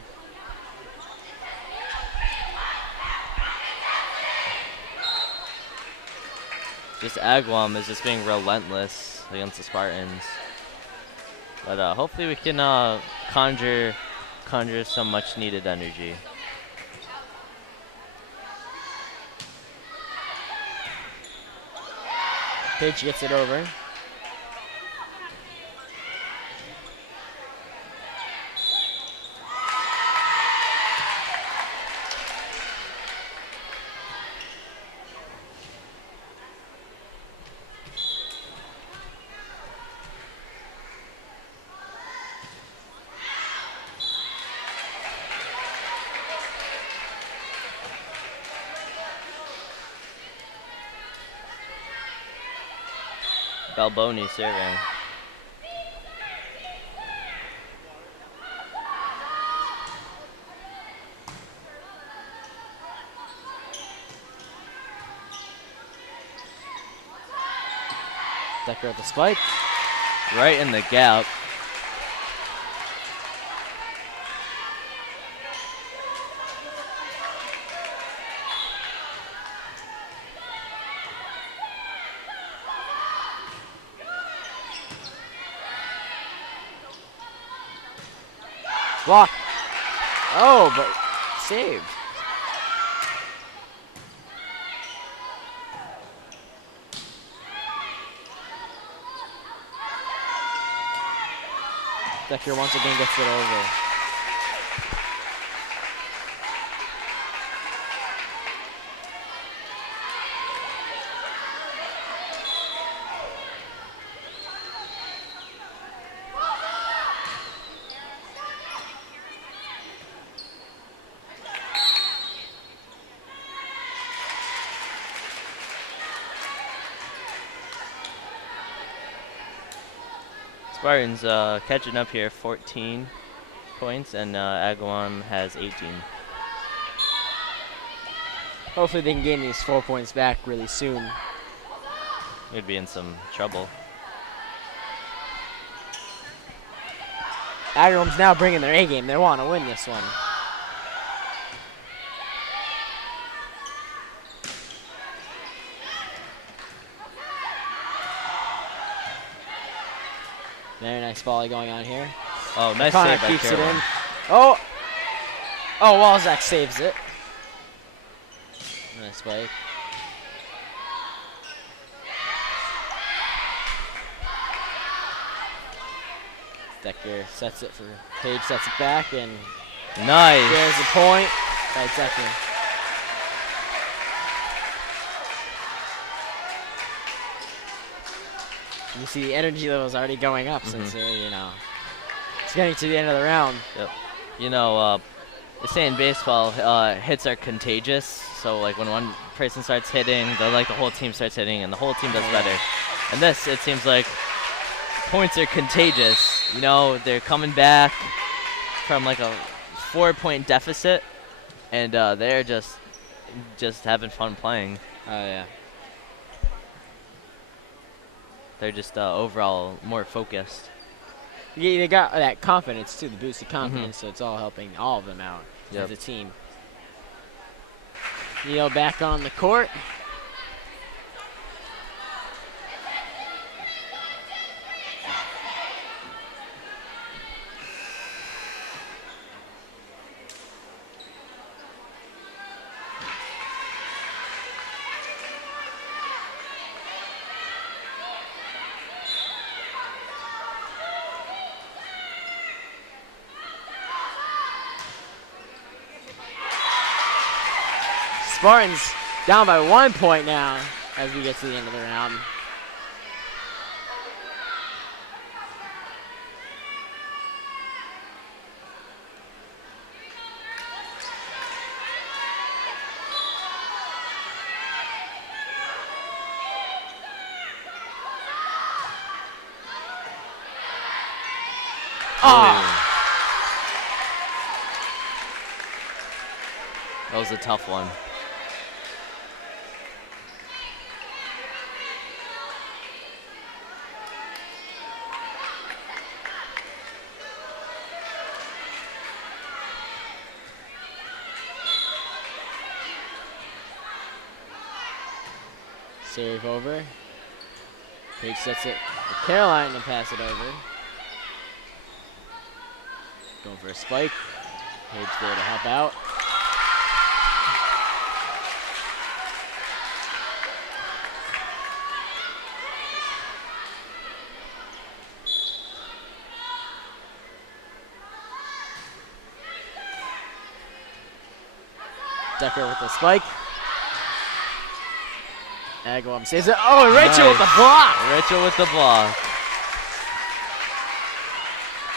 Just Agawam is just being relentless against the Spartans. But hopefully we can conjure some much needed energy. Page gets it over. Balboni serving. Decker at the spike. Right in the gap. Block. Oh, but saved. Decker once again gets it over. Spartans catching up here, 14 points, and Agawam has 18. Hopefully they can gain these 4 points back really soon. We'd be in some trouble. Agawam's now bringing their A game. They want to win this one. Very nice volley going on here. Oh, nice save by keeps it Carroll. in. Oh! Oh, Walzak saves it. Nice spike. Decker sets it for Page, sets it back, and Nice. there's a point by Decker. You see the energy level's already going up since you know, it's getting to the end of the round. Yep. You know, they say in baseball, hits are contagious. So like when one person starts hitting, the whole team starts hitting, and the whole team does better. And this, it seems like points are contagious. You know, they're coming back from like a 4-point deficit, and they're just having fun playing. Oh yeah. They're just overall more focused. Yeah, they got that confidence too, the boosted confidence, so it's all helping all of them out as a team. Neil back on the court. Spartans down by 1 point now as we get to the end of the round. That was a tough one. Serve over. Page sets it for Caroline to pass it over. Going for a spike. Page there to help out. Decker with the spike. Agawam saves it. Oh, Rachel Nice. with the block. Rachel with the block.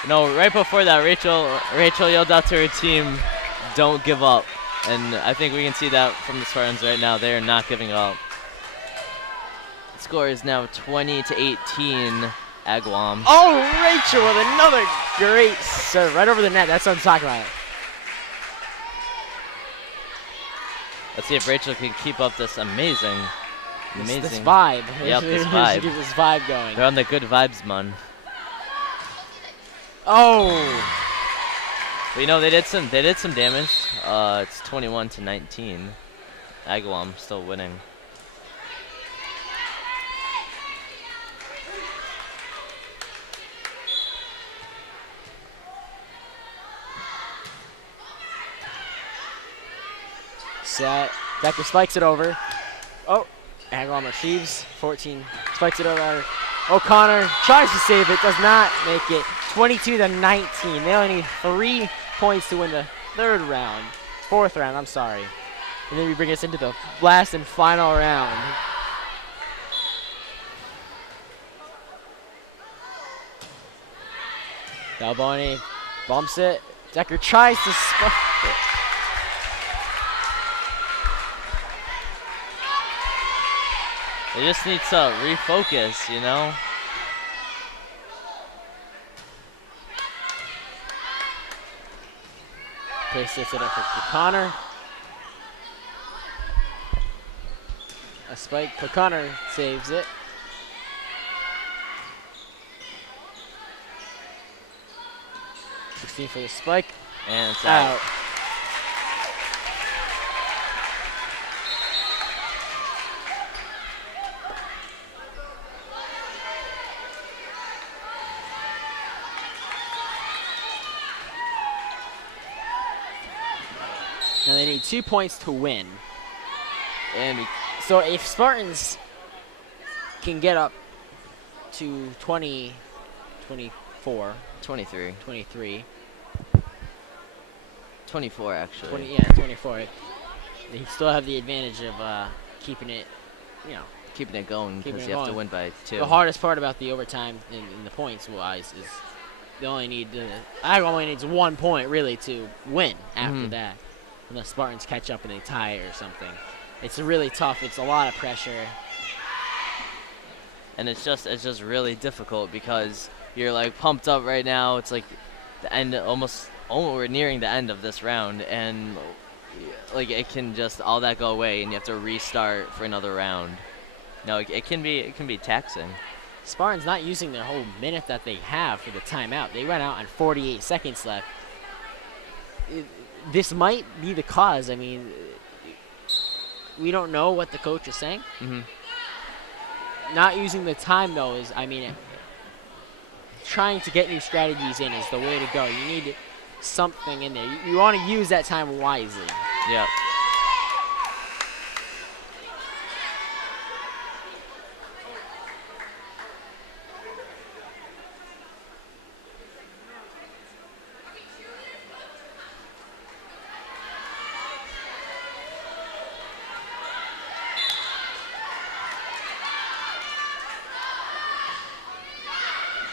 No, right before that, Rachel yelled out to her team, "Don't give up." And I think we can see that from the Spartans right now. They are not giving up. The score is now 20-18, Agawam. Oh, Rachel with another great serve right over the net. That's what I'm talking about. Let's see if Rachel can keep up this amazing. This vibe. Yep, this She vibe. keeps this vibe going. They're on the good vibes, man. Oh. But you know, they did some damage. It's 21-19. Agawam still winning. Set. Decker spikes it over. Oh. Agawam retrieves. 14. Spikes it over. O'Connor tries to save it. Does not make it. 22-19. They only need 3 points to win the fourth round, I'm sorry. And then we bring us into the last and final round. Balboni bumps it. Decker tries to spike it. They just need to refocus, you know? Pace sets it up for Connor. A spike. Connor saves it. For the spike. And it's out. Now they need 2 points to win. And so if Spartans can get up to 20, 24, 23. 23. 24, actually. 24. They still have the advantage of keeping it, Keeping it going Keeping because it you have to going. win by 2. The hardest part about the overtime in the points-wise is they only need Agawam only needs 1 point, really, to win after that. Unless Spartans catch up and they tie it or something. It's really tough. It's a lot of pressure. and it's just really difficult because you're like pumped up right now. It's like the end, almost we're nearing the end of this round, and like it can just all that go away, and you have to restart for another round. No, it can be taxing. Spartans not using their whole minute that they have for the timeout. They went out on 48 seconds left. This might be the cause. I mean, we don't know what the coach is saying. Not using the time, though, is, I mean, trying to get new strategies in is the way to go. You need something in there. You want to use that time wisely. Yeah.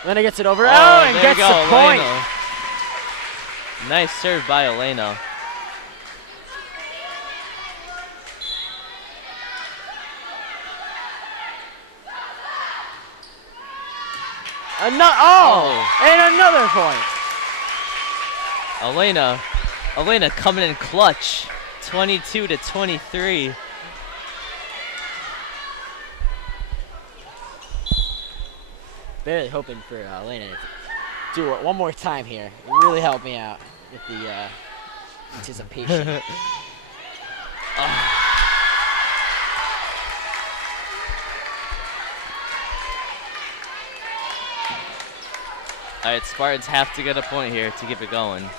Then he gets it over. And gets the point. Nice serve by Elena. And another point. Elena coming in clutch. 22-23. Barely hoping for Elena to do it one more time here. It really helped me out with the anticipation. All right, Spartans have to get a point here to keep it going.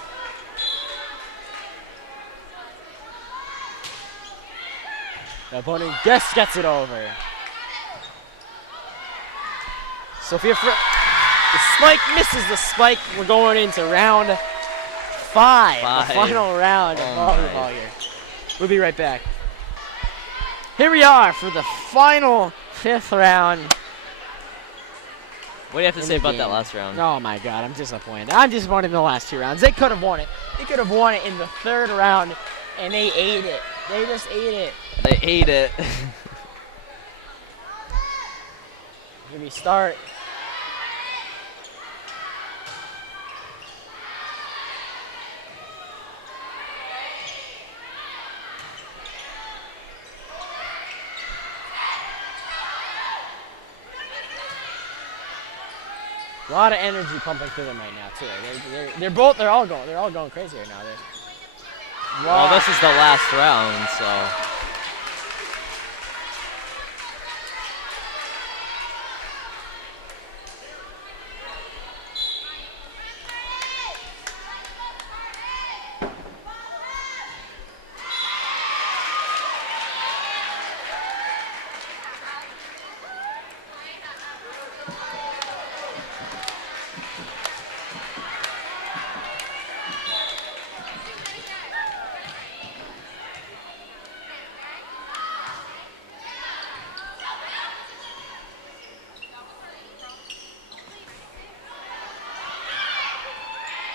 The opponent just gets it over. Sophia, the spike misses the spike. We're going into round 5. The final round of volleyball here. We'll be right back. Here we are for the final 5th round. What do you have to say about that last round? Oh my God, I'm disappointed. I'm disappointed in the last 2 rounds. They could have won it. They could have won it in the 3rd round, and they ate it. They just ate it. They ate it. Here we start. A lot of energy pumping through them right now too. They're all going crazy right now. Well, this is the last round, so.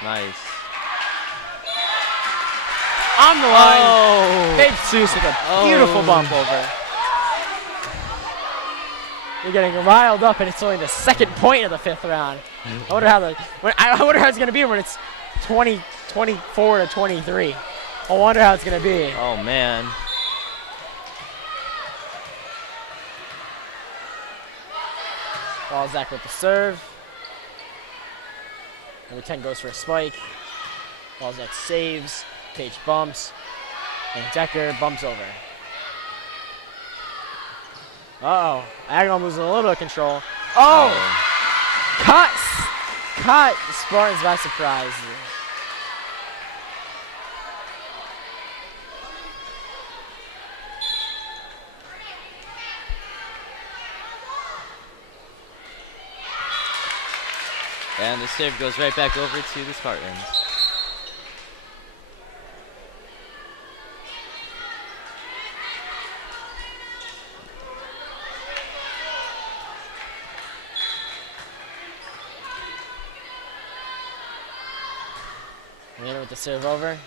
Nice. On the line. Big Seuss with a beautiful bump over. You're getting riled up, and it's only the 2nd point of the 5th round. I wonder how it's going to be when it's 24-23. I wonder how it's going to be. Oh, man. Balzac with the serve. Number 10 goes for a spike. Balzac saves. Page bumps. And Decker bumps over. Uh-oh. Agawam losing a little bit of control. Cut Spartans by surprise. And the serve goes right back over to the Spartans. Later with the serve over.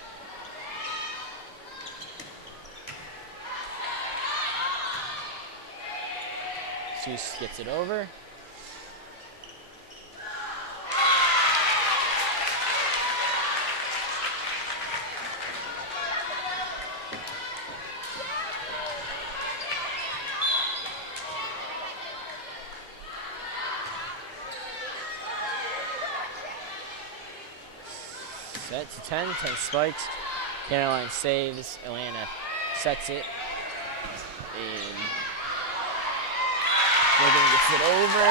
Jesus gets it over. Set to 10, 10 spikes. Caroline saves. Atlanta sets it. And Megan gets it over.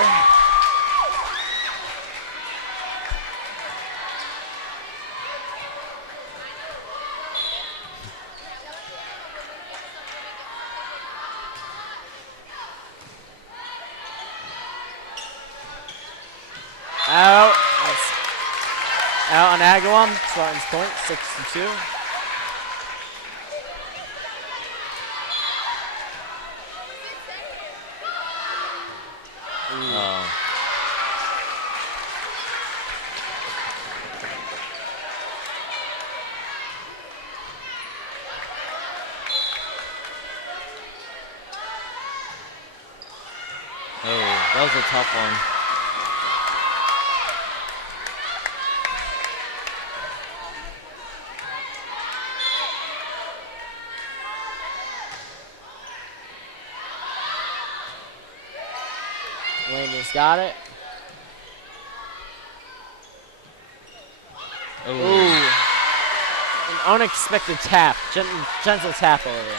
Out. Out on Agawam. Spartans point, 6-2. Oh. Oh, that was a tough one. Landon's got it. Ooh. Ooh. An unexpected tap. Gentle tap over there.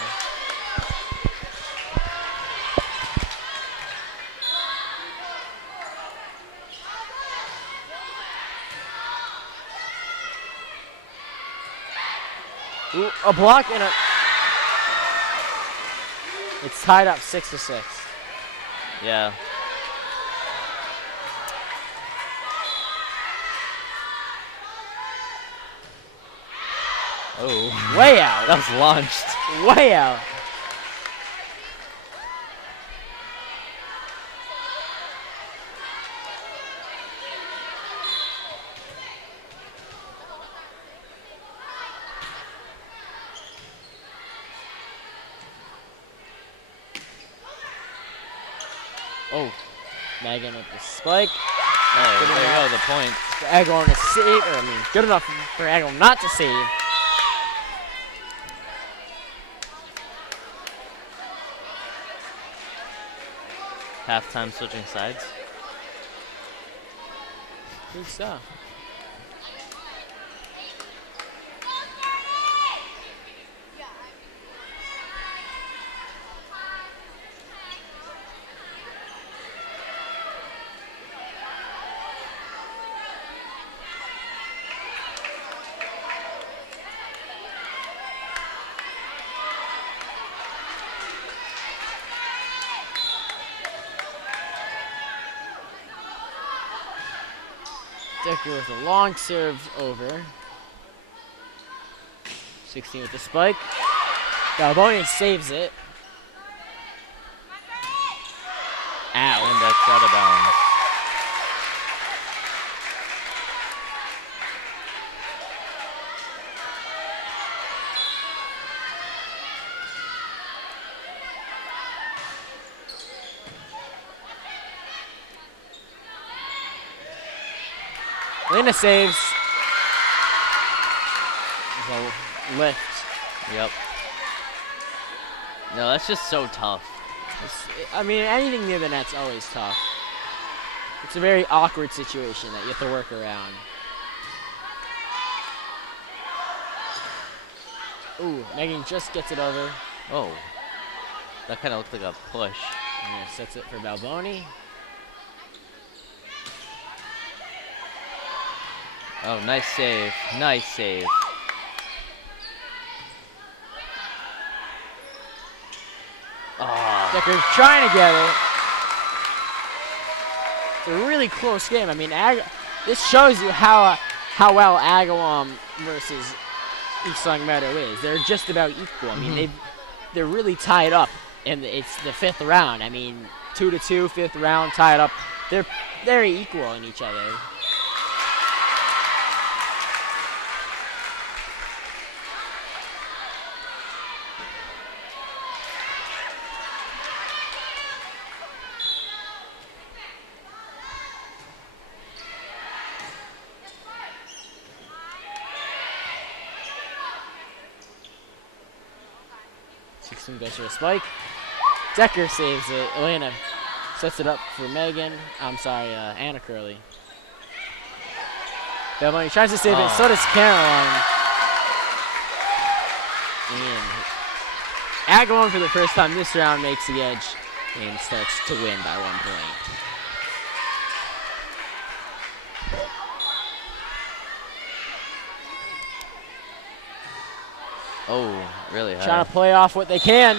Ooh, a block and a... It's tied up 6-6. Yeah. Oh. Way out. That was launched. Way out. Oh, Megan with the spike. Oh, there you go, the point. For Agawam to save, or I mean, good enough for Agawam not to save. Halftime switching sides. Good stuff. Decker with a long serve over. 16 with the spike. Galboni saves it. Ow. And that's out of bounds. Lena saves. There's a lift. Yep. No, that's just so tough. I mean, anything near the net's always tough. It's a very awkward situation that you have to work around. Ooh, Megan just gets it over. Oh. That kind of looked like a push. And sets it for Balboni. Oh, nice save. Nice save. Oh. Decker's trying to get it. It's a really close game. I mean, this shows you how well Agawam versus East Longmeadow is. They're just about equal. I mean, they're really tied up, and it's the 5th round. I mean, 2-2, 5th round, tied up. They're very equal in each other. 16 goes for a spike. Decker saves it. Elena sets it up for Megan. I'm sorry, Anna Curley. Belmonte tries to save it. So does Caroline. And Agawam for the first time this round makes the edge and starts to win by 1 point. Oh, really high. Trying to play off what they can.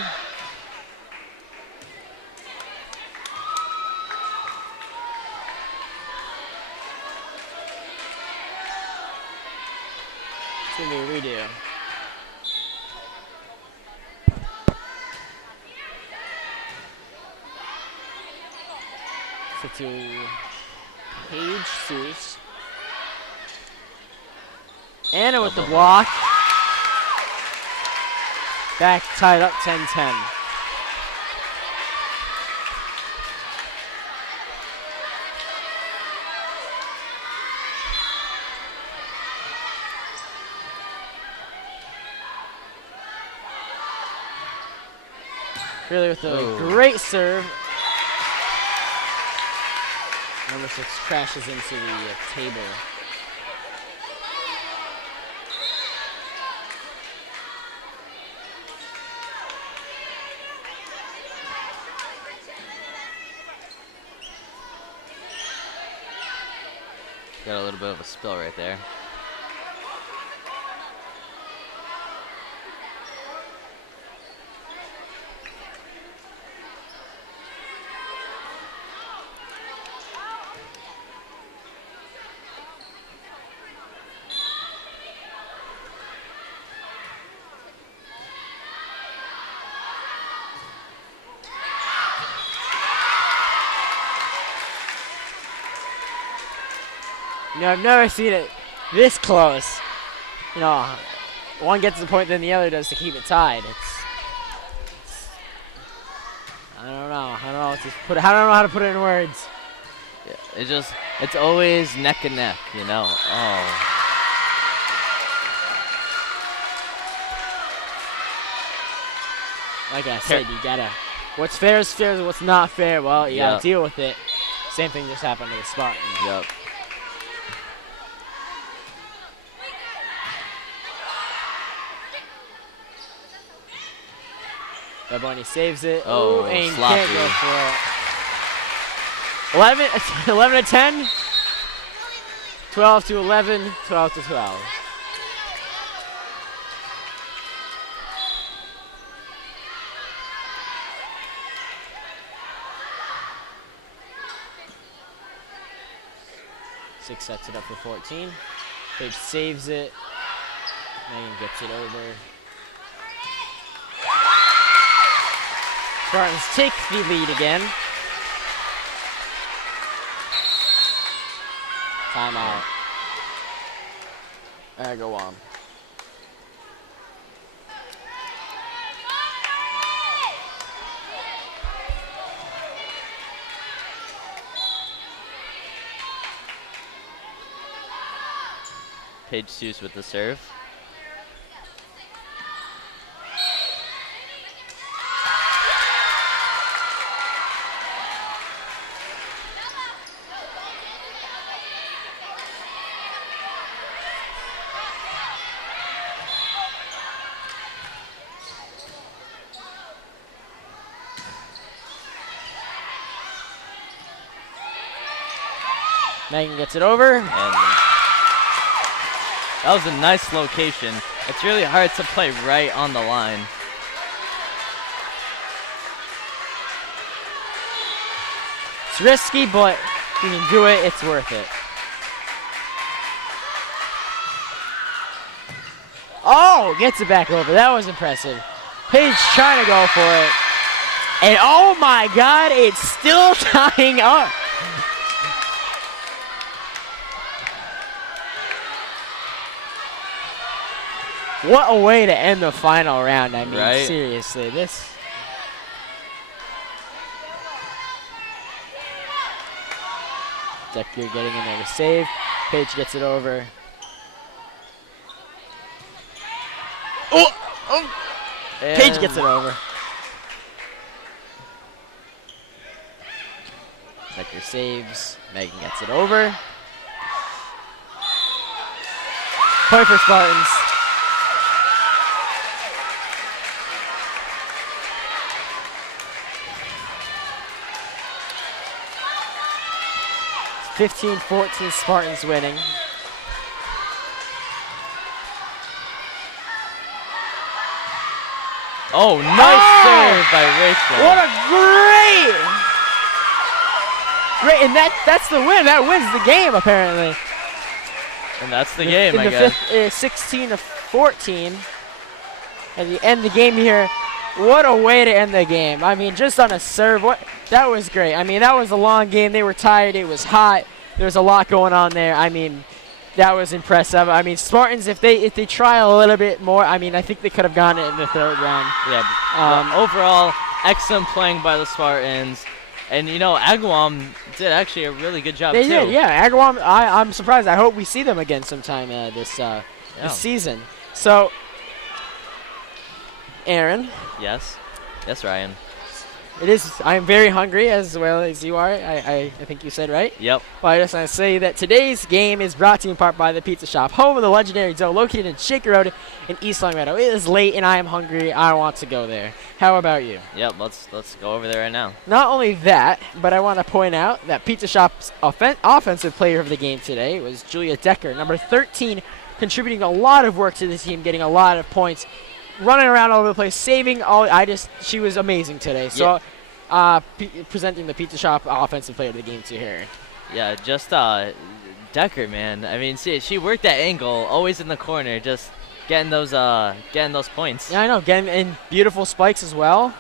It's going to be a redo. So to Paige Seuss. Anna with the block. Back tied up 10-10. Really with a great serve. Number 6 crashes into the table. Got a little bit of a spill right there. You know, I've never seen it this close. You know, one gets the point than the other does to keep it tied. It's I don't know. I don't know what to put. I don't know how to put it in words. Yeah, it's always neck and neck, you know. Oh. Like I said, you gotta. What's fair is fair. What's not fair, well, you gotta deal with it. Same thing just happened to the Spartans. Yep. Belmonte saves it. Oh, and sloppy. Can't go for it. 11 to 10. 12 to 11. 12 to 12. Six sets it up for 14. Paige saves it. Megan gets it over. Spartans take the lead again. Timeout. Agawam. Paige Seuss with the serve. Megan gets it over. And that was a nice location. It's really hard to play right on the line. It's risky, but if you can do it, it's worth it. Oh, gets it back over. That was impressive. Paige trying to go for it. And oh my God, it's still tying up. What a way to end the final round. I mean, right? Seriously, this. Decker getting in there to save. Paige gets it over. Oh! Paige gets it over. Decker saves. Megan gets it over. Point for Spartans. It's 15-14 Spartans winning. Oh, nice serve by Rachel. What a great, and that's the win. That wins the game apparently. And that's the game, in I the guess. 16-14. At the end of the game here, what a way to end the game. I mean, just on a serve, that was great. I mean, that was a long game. They were tired. It was hot. There was a lot going on there. I mean, that was impressive. I mean, Spartans, if they try a little bit more, I mean, I think they could have gone it in the third round. Yeah. Overall, excellent playing by the Spartans. And, you know, Agawam did actually a really good job, They too. did, yeah. Agawam, I'm surprised. I hope we see them again sometime this season. So, Aaron. Yes. Yes, Ryan. I am very hungry as well as you are. I think you said right? Yep. Well, I just want to say that today's game is brought to you in part by the Pizza Shop, home of the legendary dough, located in Shaker Road in East Longmeadow. It is late and I am hungry. I want to go there. How about you? Yep, let's go over there right now. Not only that, but I want to point out that Pizza Shop's offensive player of the game today was Julia Decker, number 13, contributing a lot of work to the team, getting a lot of points, running around all over the place, saving all. She was amazing today. So, presenting the Pizza Shop offensive player of the game to her. Yeah, just Decker, man. I mean, see, she worked that angle, always in the corner, just getting those points. Yeah, I know. Getting in beautiful spikes as well.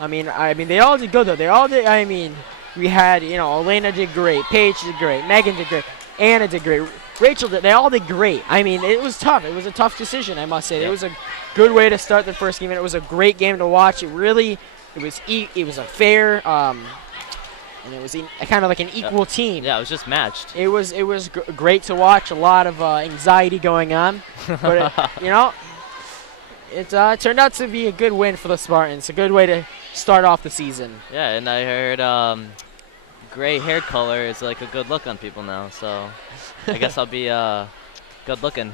I mean, they all did good though. They all did. I mean, we had, you know, Elena did great, Paige did great, Megan did great, Anna did great, Rachel did. They all did great. I mean, it was tough. It was a tough decision, I must say. Yep. It was a good way to start the first game, and it was a great game to watch. It was a fair, and it was kind of like an equal team. Yeah, it was just matched. It was great to watch. A lot of anxiety going on, but it turned out to be a good win for the Spartans. A good way to start off the season. Yeah, and I heard gray hair color is like a good look on people now, so I guess I'll be good looking.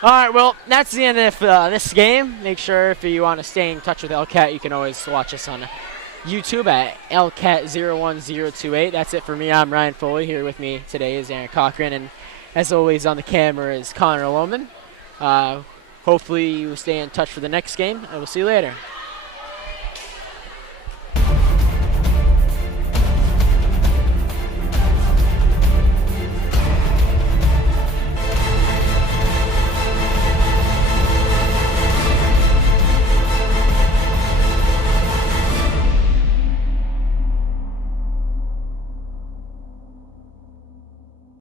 All right, well, that's the end of this game. Make sure if you want to stay in touch with ELCAT, you can always watch us on YouTube at ELCAT01028. That's it for me. I'm Ryan Foley. Here with me today is Aaron Cochran, and as always on the camera is Connor Lohman. Hopefully you stay in touch for the next game, and we'll see you later.